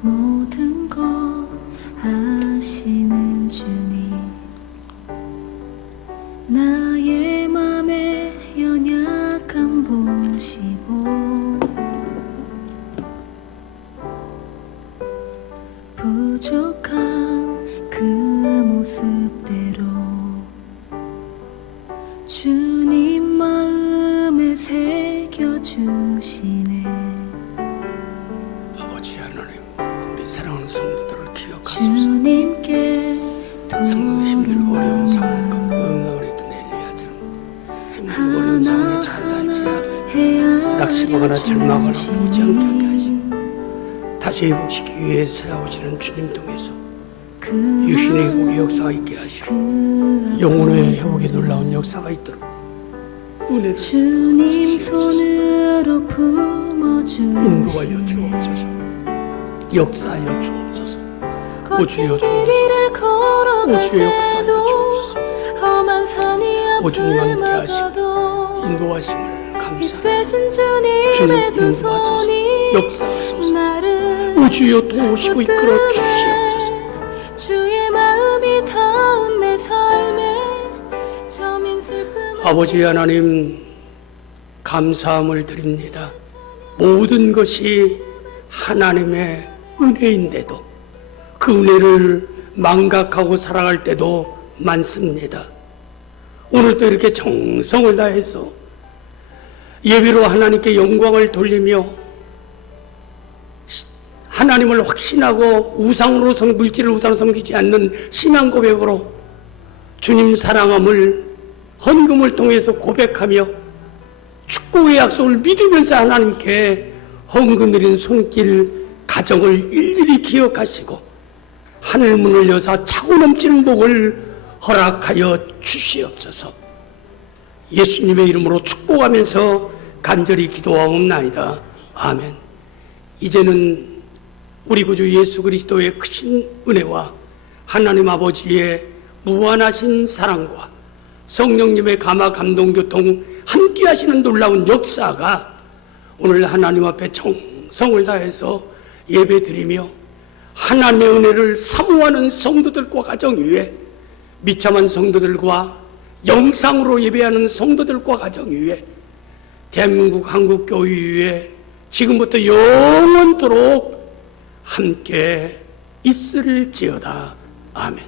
모든 것 아시는 주님, 나의 맘의 연약함 보시고 부족한 그 모습대로 주님 마음에 새겨주시네. 아버지 하나님, 우리 사랑하는 성도들을 기억하소서. 주님께 상당히 힘들고 어려운 상황 가운데 응답을 했던 엘리야처럼 힘들고 어려운 상황에 처한다 할지라도 낙심하거나 절망하거나 보지 않게 하게 하시고 다시 회복시키기 위해 살아오시는 주님 통해서 유신의 회복의 역사가 있게 하시고 영혼의 회복의 놀라운 역사가 있도록 은혜를 주님 손으로 인도하여 품어주시네. 주옵소서. 역사하여 주옵소서. 오주여 거친 도우소서. 길을 걸어갈 오주의 역사하여 때도 주옵소서. 험한 산이 오주님 함께 하시고 앞들마저도 인도하심을 이 감사합니다. 되신 주님 주님의 두 인도하소서. 손이 역사하소서. 나를 오주여 도우시고 이끌어 주시옵소서. 주의 마음이 닿은 내 삶에 저민 슬픔을 아버지 하나님 감사함을 드립니다. 모든 것이 하나님의 은혜인데도 그 은혜를 망각하고 살아갈 때도 많습니다. 오늘도 이렇게 정성을 다해서 예배로 하나님께 영광을 돌리며 하나님을 확신하고 물질을 우상으로 섬기지 않는 신앙 고백으로 주님 사랑함을 헌금을 통해서 고백하며 축복의 약속을 믿으면서 하나님께 헌금 드린 손길 가정을 일일이 기억하시고 하늘 문을 여사 차고 넘치는 복을 허락하여 주시옵소서. 예수님의 이름으로 축복하면서 간절히 기도하옵나이다. 아멘. 이제는 우리 구주 예수 그리스도의 크신 은혜와 하나님 아버지의 무한하신 사랑과 성령님의 감화 감동 교통 함께 하시는 놀라운 역사가 오늘 하나님 앞에 정성을 다해서 예배 드리며 하나님의 은혜를 사모하는 성도들과 가정 위에 미참한 성도들과 영상으로 예배하는 성도들과 가정 위에 대한민국 한국교회 위에 지금부터 영원토록 함께 있을지어다. 아멘.